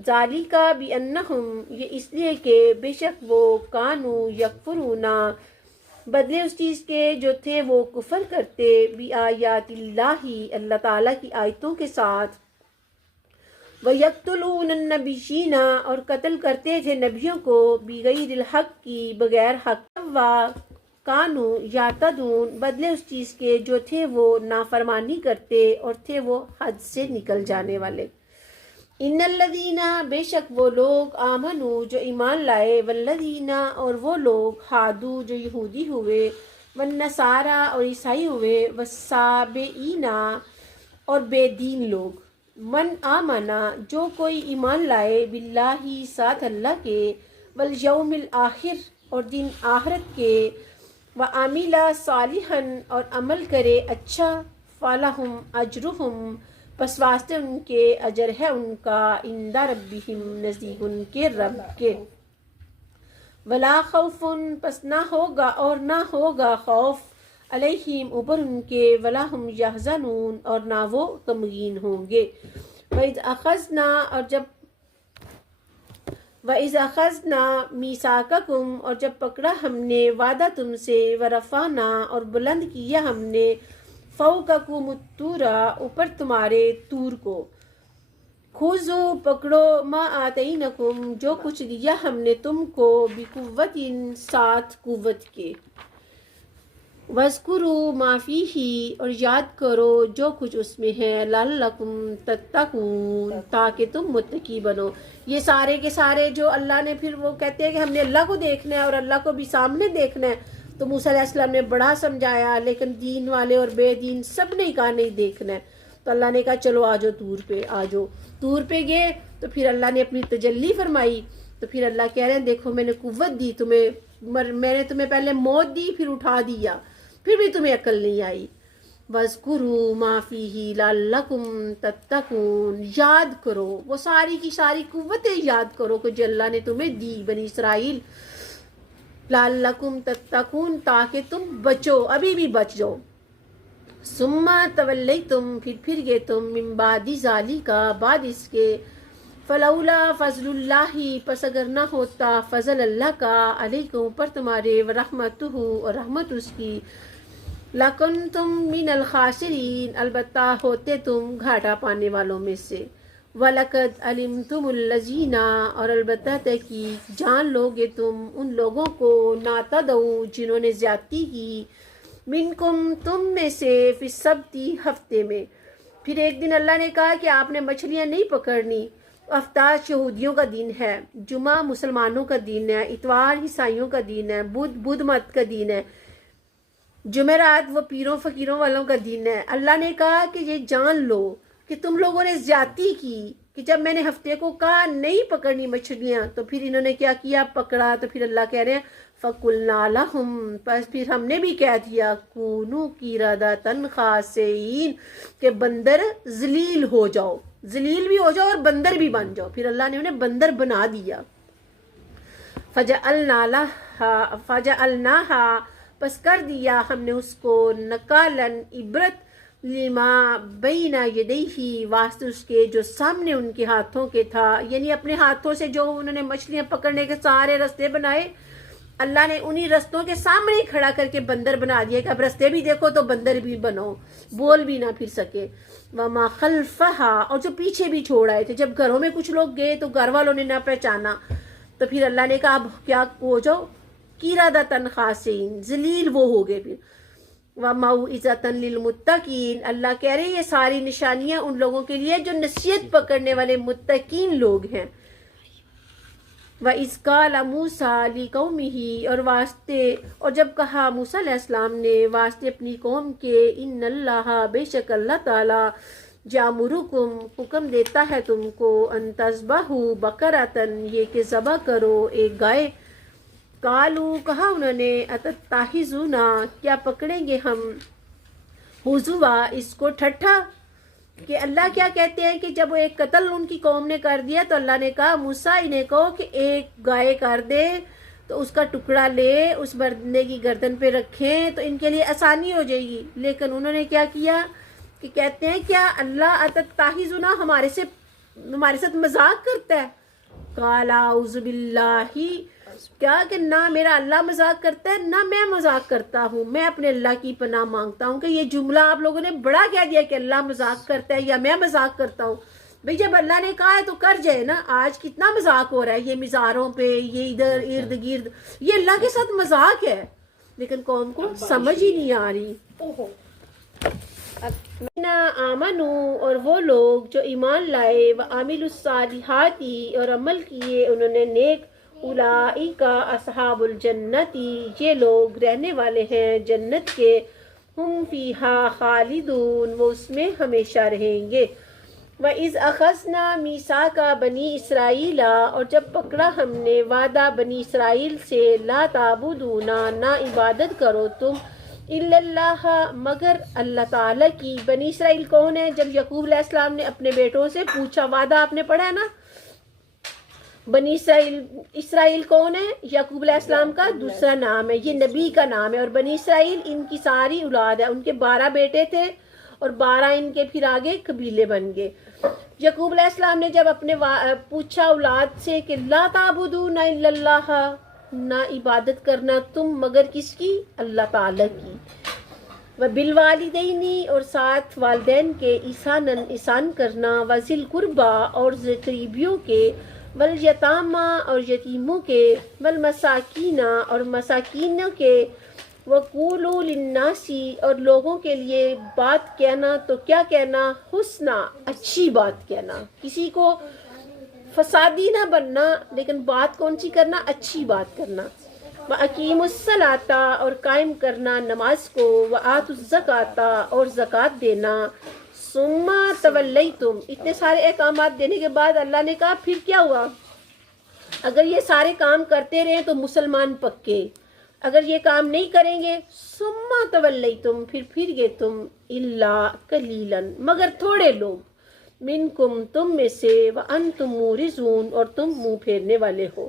ذَلِكَ بِأَنَّهُمْ، یہ اس لیے کہ بے شک وہ، کانوا یکفرون، بدلے اس چیز کے جو تھے وہ کفر کرتے، بِآیاتِ اللہ، اللہ تعالیٰ کی آیتوں کے ساتھ، وَيَقْتُلُونَ النَّبِيِّينَ، اور قتل کرتے تھے نبیوں کو، بِغَيْرِ الْحَقِّ کی بغیر حق، وَكَانُوا يَعْتَدُونَ، بدلے اس چیز کے جو تھے وہ نافرمانی کرتے اور تھے وہ حد سے نکل جانے والے۔ ان الذین، بے شک وہ لوگ، آمنوا جو ایمان لائے، والذین اور وہ لوگ، ہادو جو یہودی ہوئے، والنصارى اور عیسائی ہوئے، والسابئین اور بے دین لوگ، من آمنا جو کوئی ایمان لائے، باللہ ساتھ اللہ کے، والیوم الآخر اور دن آخرت کے، وعمل صالحا اور عمل کرے اچھا، فلہم اجرہم پس واسطے ان کے اجر ہے ان کا، عند ربہم نزدیک ان کے رب کے، ولا خوف پس نہ ہوگا اور نہ ہوگا خوف، علیہم اوپر ان کے، ولا ہم یحزنون اور نہ وہ غمگین ہوں گے۔ وَإِذْ أَخَذْنَا اور جب وَإِذْ أَخَذْنَا مِيثَاقَكُمْ اور جب پکڑا ہم نے وعدہ تم سے، وَرَفَعْنَا اور بلند کیا ہم نے، فَوْقَكُمُ الطُّورَ اوپر تمہارے طور کو، خُذُوا پکڑو، مَا آتَيْنَكُمْ جو کچھ دیا ہم نے تم کو، بِقُوَّةٍ ساتھ قوت کے، وَاذْكُرُوا مَا فِيهِ اور یاد کرو جو کچھ اس میں ہے، لَعَلَّكُمْ تَتَّقُونَ تاکہ تم متقی بنو۔ یہ سارے کے سارے جو اللہ نے، پھر وہ کہتے ہیں کہ ہم نے اللہ کو دیکھنا ہے اور اللہ کو بھی سامنے دیکھنا ہے، تو موسیٰ علیہ السلام نے بڑا سمجھایا، لیکن دین والے اور بے دین سب نے کہا نہیں دیکھنا ہے، تو اللہ نے کہا چلو آجو طور پہ، آجو طور پہ گئے، تو پھر اللہ نے اپنی تجلی فرمائی، تو پھر اللہ کہہ رہے ہیں دیکھو میں نے قوت دی تمہیں، میں نے تمہیں پہلے موت دی پھر اٹھا دیا، پھر بھی تمہیں عقل نہیں آئی۔ وَاذْكُرُوا مَا فِيهِ لَعَلَّكُمْ تَتَّقُونَ یاد کرو وہ ساری کی ساری قوتیں یاد کرو کہ جو اللہ نے تمہیں دی بنی اسرائیل، لَعَلَّكُمْ تَتَّقُونَ تاکہ تم بچو، ابھی بھی بچ جاؤ۔ ثُمَّ تَوَلَّيْتُمْ پھر گئے تم، مِن بَعْدِ ذَلِكَ بعد اس کے، فَلَوْلَا فَضْلُ اللَّهِ پس اگر نہ ہوتا فضل اللہ کا، علیکم پر تمہارے، وَرَحْمَتُهُ اور رحمت اس کی، لَكُنْتُمْ مِنَ الْخَاسِرِينَ البتہ ہوتے تم گھاٹا پانے والوں میں سے، وَلَقَدْ عَلِمْتُمُ الَّذِينَ اور البتہ تحقیق جان لوگے تم ان لوگوں کو، نَعْتَدَوْا جنہوں نے زیادتی کی، منکم تم میں سے، فی السبت ہفتے میں۔ پھر ایک دن اللہ نے کہا کہ آپ نے مچھلیاں نہیں پکڑنی، ہفتہ یہودیوں کا دن ہے، جمعہ مسلمانوں کا دن ہے، اتوار عیسائیوں کا دن ہے، بدھ مت کا دن ہے، جمعرات وہ پیروں فقیروں والوں کا دن ہے۔ اللہ نے کہا کہ یہ جان لو کہ تم لوگوں نے زیادتی کی کہ جب میں نے ہفتے کو کہا نہیں پکڑنی مچھلیاں تو پھر انہوں نے کیا کیا، پکڑا. تو پھر اللہ کہہ رہے ہیں فَقُلْنَا لَهُمْ، بس پھر ہم نے بھی کہہ دیا کونوا قِرَدَةً خَاسِئِينَ کہ بندر ذلیل ہو جاؤ، ذلیل بھی ہو جاؤ اور بندر بھی بن جاؤ. پھر اللہ نے انہیں بندر بنا دیا. فَجَعَلْنَاهَا پس کر دیا ہم نے اس کو نکالن عبرت لما بین یدیہ واسطے اس کے جو سامنے ان کے ہاتھوں کے تھا، یعنی اپنے ہاتھوں سے جو انہوں نے مچھلیاں پکڑنے کے سارے رستے بنائے اللہ نے انہی رستوں کے سامنے ہی کھڑا کر کے بندر بنا دیا کہ اب رستے بھی دیکھو تو بندر بھی بنو، بول بھی نہ پھر سکے. وما خلفہا اور جو پیچھے بھی چھوڑ آئے تھے، جب گھروں میں کچھ لوگ گئے تو گھر والوں نے نہ پہچانا تو پھر اللہ نے کہا اب کیا ہو جاؤ قِرَدَةً خَاسِئِينَ ذلیل وہ ہو گئے. پھر وَمَوْعِظَةً لِّلْمُتَّقِينَ اللہ کہہ رہے ہیں یہ ساری نشانیاں ان لوگوں کے لیے جو نصیحت پکڑنے والے متقین لوگ ہیں. وَإِذْ قَالَ مُوسَىٰ لِقَوْمِهِ اور واسطے اور جب کہا موسیٰ علیہ السلام نے واسطے اپنی قوم کے اِنَّ اللَّهَ بے شک اللہ تعالی جامرکم حکم دیتا ہے تم کو ان تذبحوا بقرۃ یہ کہ ذبح کرو ایک گائے. قالوا کہا انہوں نے اتتخذونا کیا پکڑیں گے ہم ہزوا اس کو ٹھٹھا. کہ اللہ کیا کہتے ہیں کہ جب ایک قتل ان کی قوم نے کر دیا تو اللہ نے کہا موسیٰ انہیں کہو کہ ایک گائے کر دے تو اس کا ٹکڑا لے اس بندے کی گردن پہ رکھیں تو ان کے لیے آسانی ہو جائے گی. لیکن انہوں نے کیا کیا کہ کہتے ہیں کیا اللہ اتتخذونا ہمارے ساتھ مذاق کرتا ہے. قال اعوذ باللہ کیا کہ نہ میرا اللہ مذاق کرتا ہے نہ میں مذاق کرتا ہوں، میں اپنے اللہ کی پناہ مانگتا ہوں. کہ یہ جملہ آپ لوگوں نے بڑا کہہ دیا کہ اللہ مذاق کرتا ہے یا میں مذاق کرتا ہوں. بھئی جب اللہ نے کہا ہے تو کر جائے نا. آج کتنا مذاق ہو رہا ہے، یہ مزاروں پہ، یہ ادھر ارد گرد، یہ اللہ کے ساتھ مذاق ہے لیکن قوم کو سمجھ ہی نہیں آ رہی. آمنوا اور وہ لوگ جو ایمان لائے، وعملوا الصالحات اور عمل کیے انہوں نے نیک، اولئک اصحاب الجنتی یہ لوگ رہنے والے ہیں جنت کے، ہم فیہا خالدون وہ اس میں ہمیشہ رہیں گے. وَإِذْ أَخَذْنَا مِيثَاقَ بَنِي اسرائیل اور جب پکڑا ہم نے وعدہ بنی اسرائیل سے، لا تعبدون نہ عبادت کرو تم، الا اللہ مگر اللہ تعالیٰ کی. بنی اسرائیل کون ہے؟ جب یعقوب علیہ السلام نے اپنے بیٹوں سے پوچھا، وعدہ آپ نے پڑھا ہے نا. بنی اسرائیل کون ہے؟ یعقوب علیہ السلام کا دوسرا نام ہے، یہ نبی کا نام ہے. اور بنی اسرائیل ان کی ساری اولاد ہے، ان کے 12 بیٹے تھے اور 12 ان کے پھر آگے قبیلے بن گئے. یعقوب علیہ السلام نے جب اپنے پوچھا اولاد سے کہ لا تعبدون الا اللہ نہ عبادت کرنا تم مگر کس کی؟ اللہ تعالیٰ کی. وبالوالدین اور ساتھ والدین کے احسان کرنا، وذی القربیٰ اور قریبیوں کے، والیتامى اور یتیموں کے، والمساکین اور مساکینوں کے، وقولوا للناس اور لوگوں کے لیے بات کہنا تو کیا کہنا؟ حسنا اچھی بات کہنا، کسی کو فسادی نہ بننا لیکن بات کون سی کرنا؟ اچھی بات کرنا. وَأَقِیمُوا الصَّلَاةَ اور قائم کرنا نماز کو، وَآتُوا الزَّکَاةَ اور زکوٰۃ دینا. ثُمَّ تَوَلَّیْتُمْ اتنے سارے احکامات دینے کے بعد اللہ نے کہا پھر کیا ہوا؟ اگر یہ سارے کام کرتے رہیں تو مسلمان پکے، اگر یہ کام نہیں کریں گے ثُمَّ تَوَلَّیْتُمْ پھر گئے تم، إِلَّا قَلِيلًا مگر تھوڑے لوگ، منکم تم میں سے، وَأَنْتُمْ مُورِزُونَ اور تم منہ پھیرنے والے ہو.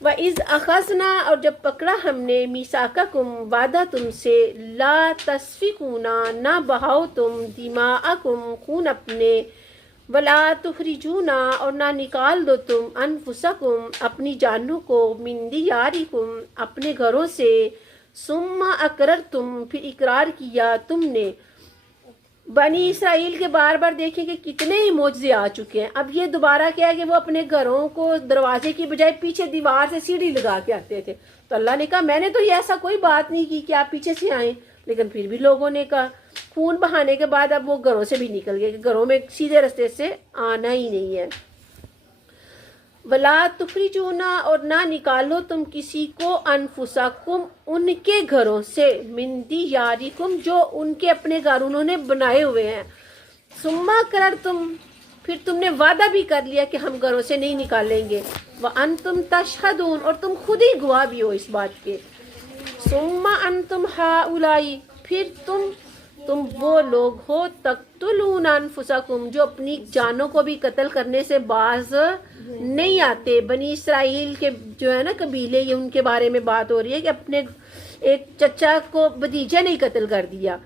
وَإِذْ أَخَذْنَا اور جب پکڑا ہم نے، میثاقکم وعدہ تم سے، لا تسفکون نہ بہاؤ تم، دماءکم خون اپنے، ولا تخرجون اور نہ نکال دو تم، انفسکم اپنی جانوں کو، من دیارکم اپنے گھروں سے، ثم اقررتم پھر اقرار کیا تم نے. بنی اسرائیل کے بار بار دیکھیں کہ کتنے ہی معجزے آ چکے ہیں. اب یہ دوبارہ کیا ہے کہ وہ اپنے گھروں کو دروازے کی بجائے پیچھے دیوار سے سیڑھی لگا کے آتے تھے. تو اللہ نے کہا میں نے تو یہ ایسا کوئی بات نہیں کی کہ آپ پیچھے سے آئیں، لیکن پھر بھی لوگوں نے کہا. خون بہانے کے بعد اب وہ گھروں سے بھی نکل گئے کہ گھروں میں سیدھے رستے سے آنا ہی نہیں ہے. ولا تخرجون اور نہ نکالو تم کسی کو، انفسکم ان کے گھروں سے، من دیارکم جو ان کے اپنے گھر انہوں نے بنائے ہوئے ہیں. ثم اقررتم پھر تم نے وعدہ بھی کر لیا کہ ہم گھروں سے نہیں نکالیں گے، وَأَنْتُمْ تَشْهَدُونَ اور تم خود ہی گواہ بھی ہو اس بات کے، ثُمَّ أَنْتُمْ هَؤُلَاءِ پھر تم وہ لوگ ہو تقتلون انفسکم جو اپنی جانوں کو بھی قتل کرنے سے باز نہیں آتے۔ بنی اسرائیل کے جو ہے نا قبیلے، یہ ان کے بارے میں بات ہو رہی ہے کہ اپنے ایک چچا کو بھتیجا نہیں قتل کر دیا۔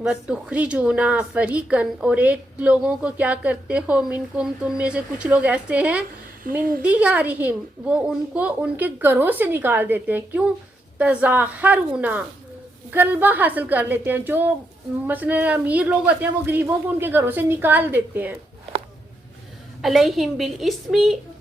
وَتُخْرِجُونَ فَرِيقًا اور ایک لوگوں کو کیا کرتے ہو، منکم تم میں سے کچھ لوگ ایسے ہیں، من دیارہم وہ ان کو ان کے گھروں سے نکال دیتے ہیں، کیوں؟ تظاہرون غلبہ حاصل کر لیتے ہیں، جو مثلا امیر لوگ ہوتے ہیں وہ غریبوں کو ان کے گھروں سے نکال دیتے ہیں۔ علیہم بالاسم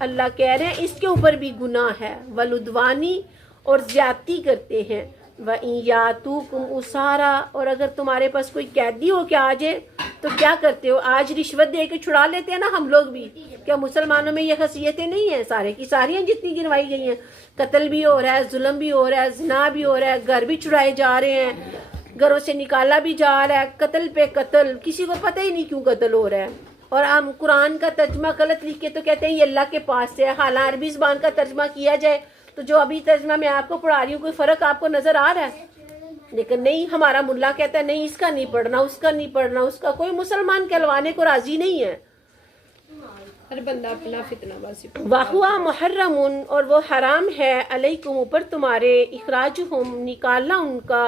اللہ کہہ رہے ہیں اس کے اوپر بھی گناہ ہے، والعدوانی اور زیادتی کرتے ہیں، وَإِن يَأْتُوكُمْ أُسَارَىٰ اور اگر تمہارے پاس کوئی قیدی ہو کہ آ جائے تو کیا کرتے ہو؟ آج رشوت دے کے چھڑا لیتے ہیں نا ہم لوگ بھی، کیا مسلمانوں میں یہ خاصیتیں نہیں ہیں؟ سارے کی ساری ہیں جتنی گنوائی گئی ہیں، قتل بھی ہو رہا ہے، ظلم بھی ہو رہا ہے، زنا بھی ہو رہا ہے، گھر بھی چھڑائے جا رہے ہیں، گھروں سے نکالا بھی جا رہا ہے، قتل پہ قتل، کسی کو پتہ ہی نہیں کیوں قتل ہو رہا ہے۔ اور ہم قرآن کا ترجمہ غلط لکھ کے تو کہتے ہیں یہ اللہ کے پاس سے ہے، حالانکہ عربی زبان کا ترجمہ کیا جائے تو جو ابھی ترجمہ میں آپ کو پڑھا رہی ہوں کوئی فرق آپ کو نظر آ رہا ہے؟ لیکن نہیں، ہمارا ملا کہتا ہے نہیں اس کا نہیں پڑھنا، اس کا نہیں پڑھنا، اس کا کوئی مسلمان کہلوانے کو راضی نہیں ہے، ہر بندہ اپنا فتنہ بازی۔ وَهُوَ مُحَرَّمٌ اور وہ حرام ہے، علیکم اوپر تمہارے، اخراجہم نکالنا ان کا،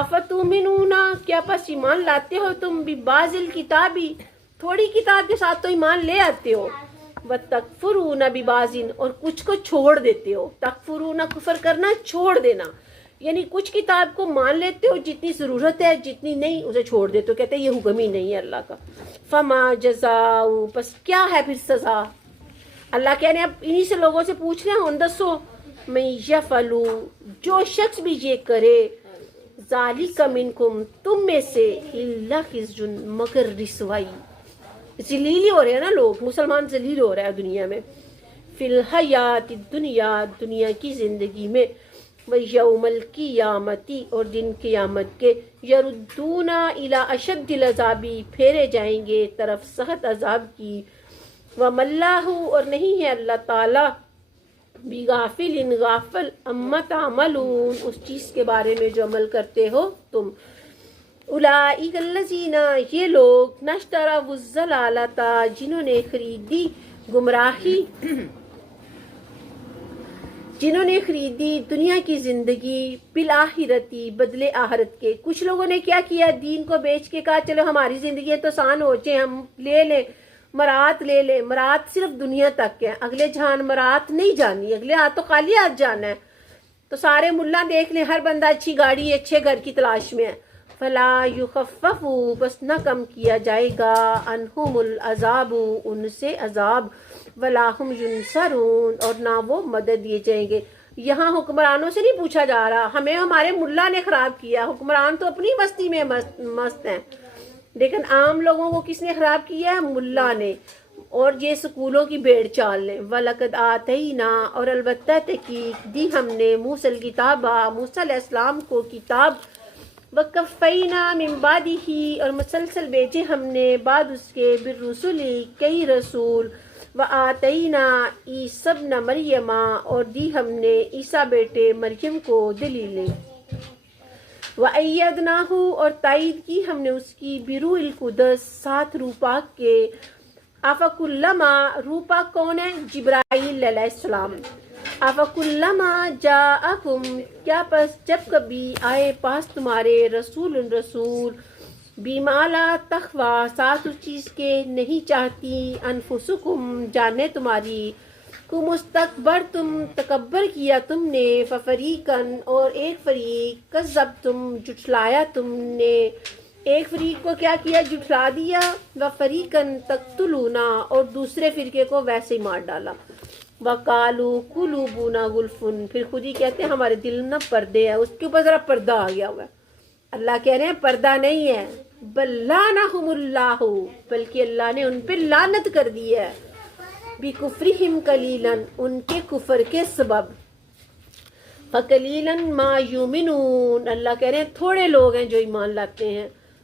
افتؤمنون کیا پس ایمان لاتے ہو تم ببعض الکتابی تھوڑی کتاب کے ساتھ تو ایمان لے آتے ہو، وَتَکْفُرُونَ بِبَعْضٍ اور کچھ کو چھوڑ دیتے ہو، تکفرون کفر کرنا چھوڑ دینا، یعنی کچھ کتاب کو مان لیتے ہو جتنی ضرورت ہے، جتنی نہیں اسے چھوڑ دیتے ہو، کہتے ہیں یہ حکم ہی نہیں ہے اللہ کا۔ فما جزاء پس کیا ہے پھر سزا؟ اللہ کہہ رہے ہیں اب انہی سے لوگوں سے پوچھ رہے ہیں، ان دسو من یفعل جو شخص بھی یہ کرے، ذالک منکم تم میں سے، الا خزی مگر رسوائی، ذلیل ہو رہے ہیں نا لوگ، مسلمان ذلیل ہو رہا ہے دنیا میں، فی الحیات الدنیا دنیا کی زندگی میں، ویوم القیامتی اور دن قیامت کے، یردون الی اشد العذاب پھیرے جائیں گے طرف سخت عذاب کی، وما اللہ اور نہیں ہے اللہ تعالی بغافل غافل اما تعملون اس چیز کے بارے میں جو عمل کرتے ہو تم۔ اولئک الذین یہ لوگ نشتروا الضلالۃ جنہوں نے خریدی گمراہی، جنہوں نے خریدی دنیا کی زندگی، بالآخرتی بدلے آخرت کے۔ کچھ لوگوں نے کیا کیا، دین کو بیچ کے کہا چلو ہماری زندگی تو آسان ہو جائے، ہم لے لیں مرات، لے لیں مرات، صرف دنیا تک ہے، اگلے جہان مرات نہیں جانی، اگلے ہاتھ تو خالی ہاتھ جانا ہے۔ تو سارے ملا دیکھ لیں، ہر بندہ اچھی گاڑی اچھے گھر کی تلاش میں ہے، فلا یخفف بس نہ کم کیا جائے گا، عنہم العذاب ان سے عذاب، ولا ہم ینصرون اور نہ وہ مدد دیے جائیں گے۔ یہاں حکمرانوں سے نہیں پوچھا جا رہا، ہمیں ہمارے ملا نے خراب کیا، حکمران تو اپنی مستی میں مست ہیں، لیکن عام لوگوں کو کس نے خراب کیا ہے؟ ملا نے، اور یہ سکولوں کی بھیڑ چال نے۔ وَلَقَدْ آتَيْنَا اور البتہ تحقیق دی ہم نے موسیٰ الکتاب موسیٰ علیہ السلام کو کتاب، وَقَفَّيْنَا مِن بَعْدِهِ اور مسلسل بھیجے ہم نے بعد اس کے، بالرسل کئی رسول، وَآتَيْنَا عِیسیٰ ابْنَ مریم اور دی ہم نے عیسیٰ بیٹے مریم کو دلیلیں، وَأَيَّدْنَاهُ اور تائید کی ہم نے اس کی بروح القدس ساتھ روح پاک کے، افکلما روح پاک کون ہے؟ جبرائیل علیہ السلام، افکلما جاءکم کیا پس جب کبھی آئے پاس تمہارے، رسول بیما لا تخوا ساتھ اس چیز کے نہیں چاہتی، انفسکم جانے تمہاری، کو مستکبر تم تکبر کیا تم نے، ففریقن اور ایک فریق، کذبتم جھٹلایا تم نے، ایک فریق کو کیا کیا؟ جھٹلا دیا، وفریقن تقتلون اور دوسرے فرقے کو ویسے ہی مار ڈالا، وقالوا قلوبنا غلف پھر خود ہی کہتے ہیں ہمارے دل نہ پردے ہیں، اس کے اوپر ذرا پردہ آ گیا ہوا ہے۔ اللہ کہہ رہے ہیں پردہ نہیں ہے، بل لعنہم اللہ بلکہ اللہ نے ان پہ لعنت کر دی ہے، بکفرہم قلیلا ان کے کفر کے سبب، فقلیلا ما یؤمنون اللہ کہہ رہے ہیں تھوڑے لوگ ہیں جو ایمان لاتے ہیں،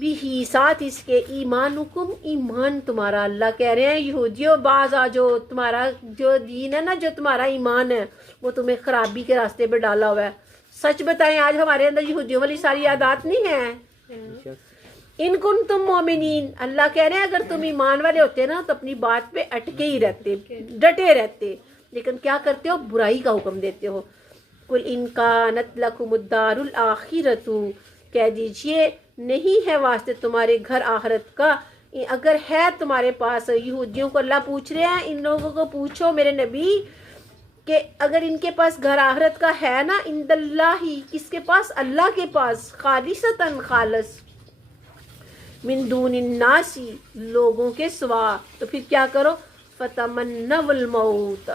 بھی ساتھ اس کے ایمانکم ایمان تمہارا. اللہ کہہ رہے ہیں یہودیوں باز آ جو تمہارا جو دین ہے نا جو تمہارا ایمان ہے وہ تمہیں خرابی کے راستے پہ ڈالا ہوا ہے. سچ بتائیں آج ہمارے اندر یہودیوں والی ساری عادات نہیں ہیں. ان کن تم مومنین اللہ کہہ رہے ہیں اگر تم ایمان والے ہوتے نا تو اپنی بات پہ اٹکے ہی رہتے ڈٹے رہتے, لیکن کیا کرتے ہو برائی کا حکم دیتے ہو. قل ان کانت لکم الدار الآخرۃ کہہ دیجئے نہیں ہے واسطے تمہارے گھر آخرت کا, اگر ہے تمہارے پاس. یہودیوں کو اللہ پوچھ رہے ہیں ان لوگوں کو پوچھو میرے نبی کہ اگر ان کے پاس گھر آخرت کا ہے نا عند اللہ کس کے پاس اللہ کے پاس خالصتاً خالص من دون الناس لوگوں کے سوا تو پھر کیا کرو فتمنوا الموت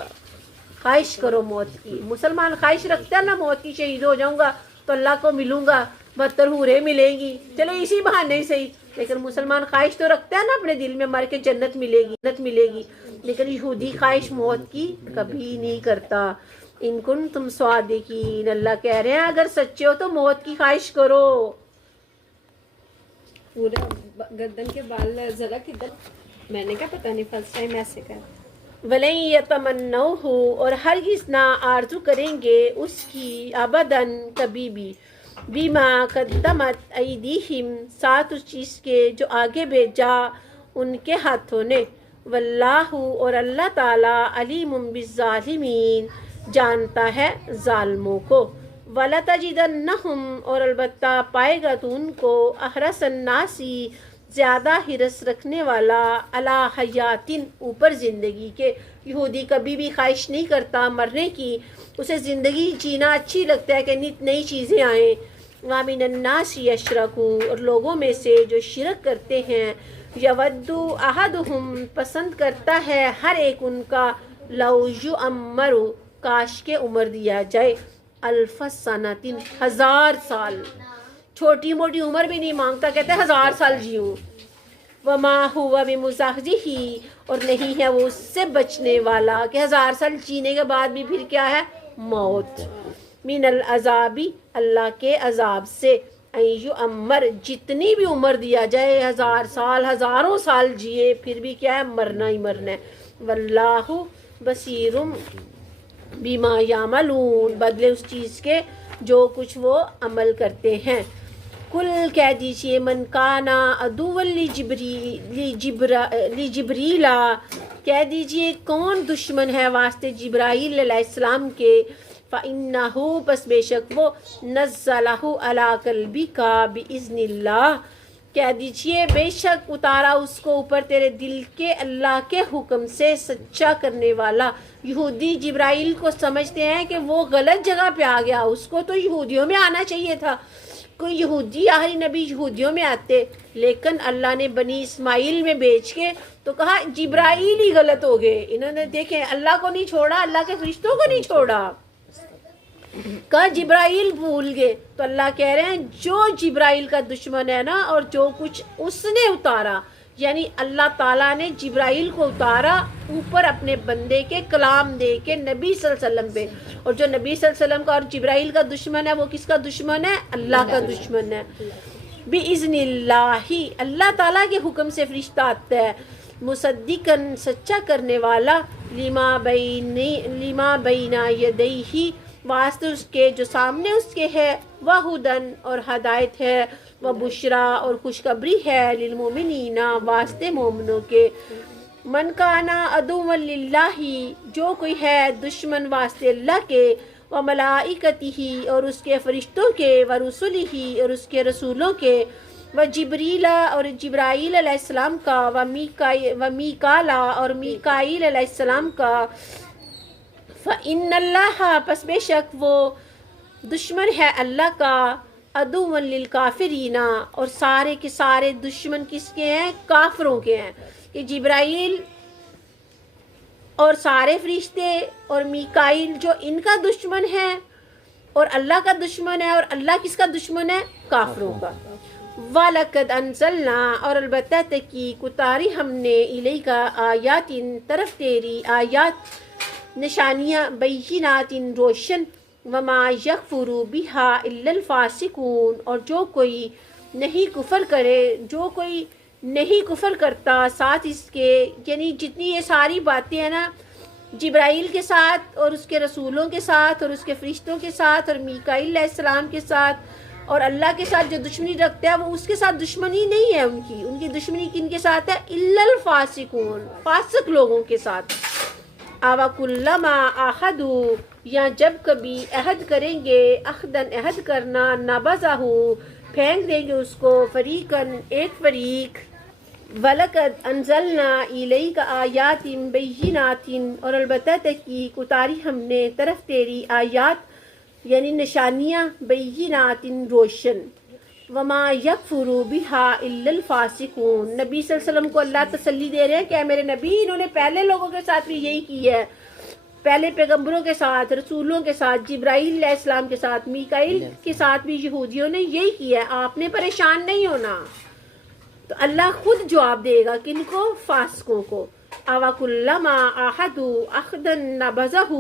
خواہش کرو موت کی. مسلمان خواہش رکھتا ہے نا موت کی شہید ہو جاؤں گا تو اللہ کو ملوں گا 72 حوریں ملیں گی چلو اسی بہانے صحیح, لیکن مسلمان خواہش تو رکھتا ہے نا اپنے دل میں مر کے جنت ملے گی لیکن یہودی خواہش موت کی کبھی نہیں کرتا. ان کن تم صادقین اللہ کہہ رہے ہیں اگر سچے ہو تو موت کی خواہش کرو. پورا گردن کے بال ذرا کدھر, میں نے کیا پتہ نہیں فرسٹ ٹائم ایسے کر. وَلَن يَتَمَنَّوْهُ اور ہرگز نہ آرزو کریں گے اس کی ابداً کبھی بھی. بیما قدمت ایدیہم ساتھ اس چیز کے جو آگے بھیجا ان کے ہاتھوں نے. واللہ اور اللہ تعالیٰ علیم بالظالمین جانتا ہے ظالموں کو. وَلَتَجِدَنَّهُمْ اور البتہ پائے گا تو ان کو احرص الناس زیادہ حرص رکھنے والا علی حیاتن اوپر زندگی کے. یہودی کبھی بھی خواہش نہیں کرتا مرنے کی, اسے زندگی جینا اچھی لگتا ہے کہ نئی چیزیں آئیں. وَمِنَ النَّاسِ يَشْرَكُ اور لوگوں میں سے جو شرک کرتے ہیں. یَوَدُّ أَحَدُهُمْ پسند کرتا ہے ہر ایک ان کا لَوْ يُعَمَّرُ کاش کے عمر دیا جائے الف سنۃ 1000 سال. چھوٹی موٹی عمر بھی نہیں مانگتا, کہتے ہیں 1000 سال جیوں. وما ہوا بمزحزحہ اور نہیں ہے وہ اس سے بچنے والا کہ 1000 سال جینے کے بعد بھی پھر کیا ہے موت. من العذابی اللہ کے عذاب سے. یعمر جتنی بھی عمر دیا جائے 1000 سال ہزاروں سال جیے پھر بھی کیا ہے مرنا ہی مرنا ہے. واللہ بصیر بما یعملون بدلے اس چیز کے جو کچھ وہ عمل کرتے ہیں. کل کہہ دیجئے من کانا عدوا لجبریل کہہ دیجئے کون دشمن ہے واسطے جبرائیل علیہ السلام کے. فإنہ پس بے شک وہ نزلہ علی قلبک بإذن اللہ کہہ دیجئے بے شک اتارا اس کو اوپر تیرے دل کے اللہ کے حکم سے سچا کرنے والا. یہودی جبرائیل کو سمجھتے ہیں کہ وہ غلط جگہ پہ آ گیا, اس کو تو یہودیوں میں آنا چاہیے تھا. کوئی یہودی آخری نبی یہودیوں میں آتے, لیکن اللہ نے بنی اسماعیل میں بیچ کے تو کہا جبرائیل ہی غلط ہو گئے. انہوں نے دیکھیں اللہ کو نہیں چھوڑا, اللہ کے فرشتوں کو نہیں چھوڑا, کہا جبرائیل بھول گئے. تو اللہ کہہ رہے ہیں جو جبرائیل کا دشمن ہے نا اور جو کچھ اس نے اتارا یعنی اللہ تعالیٰ نے جبرائیل کو اتارا اوپر اپنے بندے کے کلام دے کے نبی صلی اللہ علیہ وسلم پہ, اور جو نبی صلی اللہ علیہ وسلم کا اور جبرائیل کا دشمن ہے وہ کس کا دشمن ہے اللہ کا دشمن ہے. بِإِذْنِ اللَّهِ اللہ تعالیٰ کے حکم سے فرشتہ آتا ہے. مصدقاً سچا کرنے والا لما بین یدیہ واسطے اس کے جو سامنے اس کے ہے. وہدن اور ہدایت ہے. وبشرا اور خوشخبری ہے. للمؤمنین واسطے مومنوں کے. من کانا عدوا للہ جو کوئی ہے دشمن واسطے اللہ کے. وملائکتہ اور اس کے فرشتوں کے. ورسلہ اور اس کے رسولوں کے. وجبریل اور جبرائیل علیہ السلام کا. ومیکالا اور میکائیل علیہ السلام کا. فإن اللہ پس بے شک وہ دشمن ہے اللہ کا. عدو للکافرین اور سارے کے سارے دشمن کس کے ہیں کافروں کے ہیں. کہ جبرائیل اور سارے فرشتے اور میکائیل جو ان کا دشمن ہے اور اللہ کا دشمن ہے, اور اللہ کس کا دشمن ہے کافروں کا. وَلَقَدْ أَنزَلْنَا اور البتہ تحقیق اتاری ہم نے الیک آیات طرف تیری آیات نشانیاں بینات روشن. وما یکفر بہا الا الفاسقون اور جو کوئی نہیں کفر کرے، جو کوئی نہیں کفر کرتا ساتھ اس کے، یعنی جتنی یہ ساری باتیں ہیں نا جبرائیل کے ساتھ اور اس کے رسولوں کے ساتھ اور اس کے فرشتوں کے ساتھ اور میکائیل علیہ السلام کے ساتھ اور اللہ کے ساتھ جو دشمنی رکھتا ہے وہ اس کے ساتھ دشمنی نہیں ہے ان کی دشمنی کن کے ساتھ ہے؟ الا الفاسقون، فاسق لوگوں کے ساتھ۔ آوا کلما آخدو، یا جب کبھی عہد کریں گے، اخدن عہد کرنا، نبذہ پھینک دیں گے اس کو، فریقن ایک فریق، وَلَقَدْ أَنزَلْنَا إِلَيْكَ آيَاتٍ بَيِّنَاتٍ، اور البتہ تحقیق اتاری ہم نے طرف تیری آیات یعنی نشانیاں، بینات روشن، وما یکفر بها الا الفاسقون۔ نبی صلی اللہ علیہ وسلم کو اللہ تسلی دے رہے ہیں کہ اے میرے نبی، انہوں نے پہلے لوگوں کے ساتھ بھی یہی کی ہے، پہلے پیغمبروں کے ساتھ، رسولوں کے ساتھ، جبرائیل علیہ السلام کے ساتھ، میکائیل کے ساتھ بھی یہودیوں نے یہی کیا ہے، آپ نے پریشان نہیں ہونا۔ تو اللہ خود جواب دے گا کن کو؟ فاسقوں کو۔ اوا کلما عاہدوا عہدا نبذہ،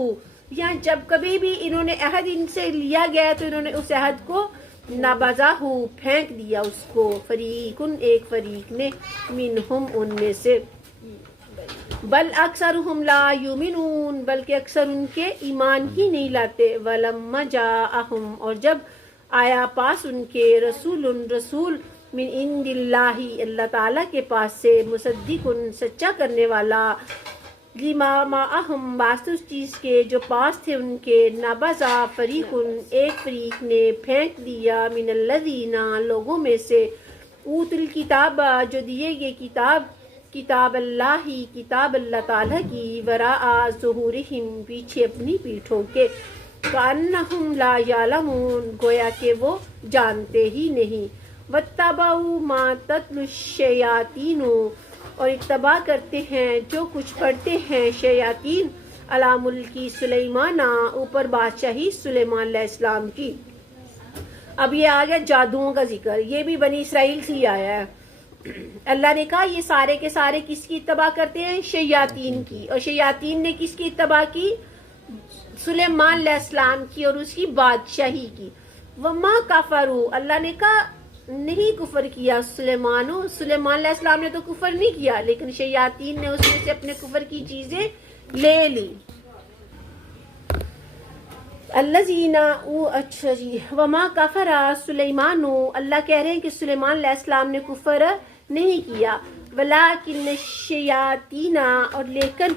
یا جب کبھی بھی انہوں نے عہد ان سے لیا گیا تو انہوں نے اس عہد کو نبذہ پھینک دیا اس کو، فریقن ایک فریق نے، منہم ان میں سے، بل اکثرہم لا یؤمنون بلکہ اکثر ان کے ایمان ہی نہیں لاتے، ولما جاءہم اور جب آیا پاس ان کے، رسول من عند اللہ اللہ تعالیٰ کے پاس سے، مصدق سچا کرنے والا، لما معہم باعث اس چیز کے جو پاس تھے ان کے، نبذہ فریق ایک فریق نے پھینک دیا، من الذین لوگوں میں سے، اوت الکتاب جو دیے گئے کتاب اللہ کتاب اللہ تعالیٰ کی، وراء ظہورہم پیچھے اپنی پیٹھوں کے، کأنہم لا یعلمون گویا کہ وہ جانتے ہی نہیں، واتبعوا ما تتلو الشیاطین اور اتباع کرتے ہیں جو کچھ پڑھتے ہیں شیاطین، علی ملکی سلیمان اوپر بادشاہی سلیمان علیہ السلام کی۔ اب یہ آ گیا جادوؤں کا ذکر، یہ بھی بنی اسرائیل سے ہی آیا ہے۔ اللہ نے کہا یہ سارے کے سارے کس کی اتباع کرتے ہیں؟ شیاطین کی، اور شیاطین نے کس کی اتباع کی؟ سلیمان علیہ السلام کی اور اس کی بادشاہی کی۔ وما کفروا اللہ نے کہا نہیں کفر کیا سلیمان علیہ السلام نے تو کفر نہیں کیا، لیکن شیاطین نے اس میں سے اپنے کفر کی چیزیں لے لی۔ الذین اچھا جی، وما کفر سلیمان اللہ کہہ رہے ہیں کہ سلیمان علیہ السلام نے کفر نہیں کیا، ولکن الشیاطین اور لیکن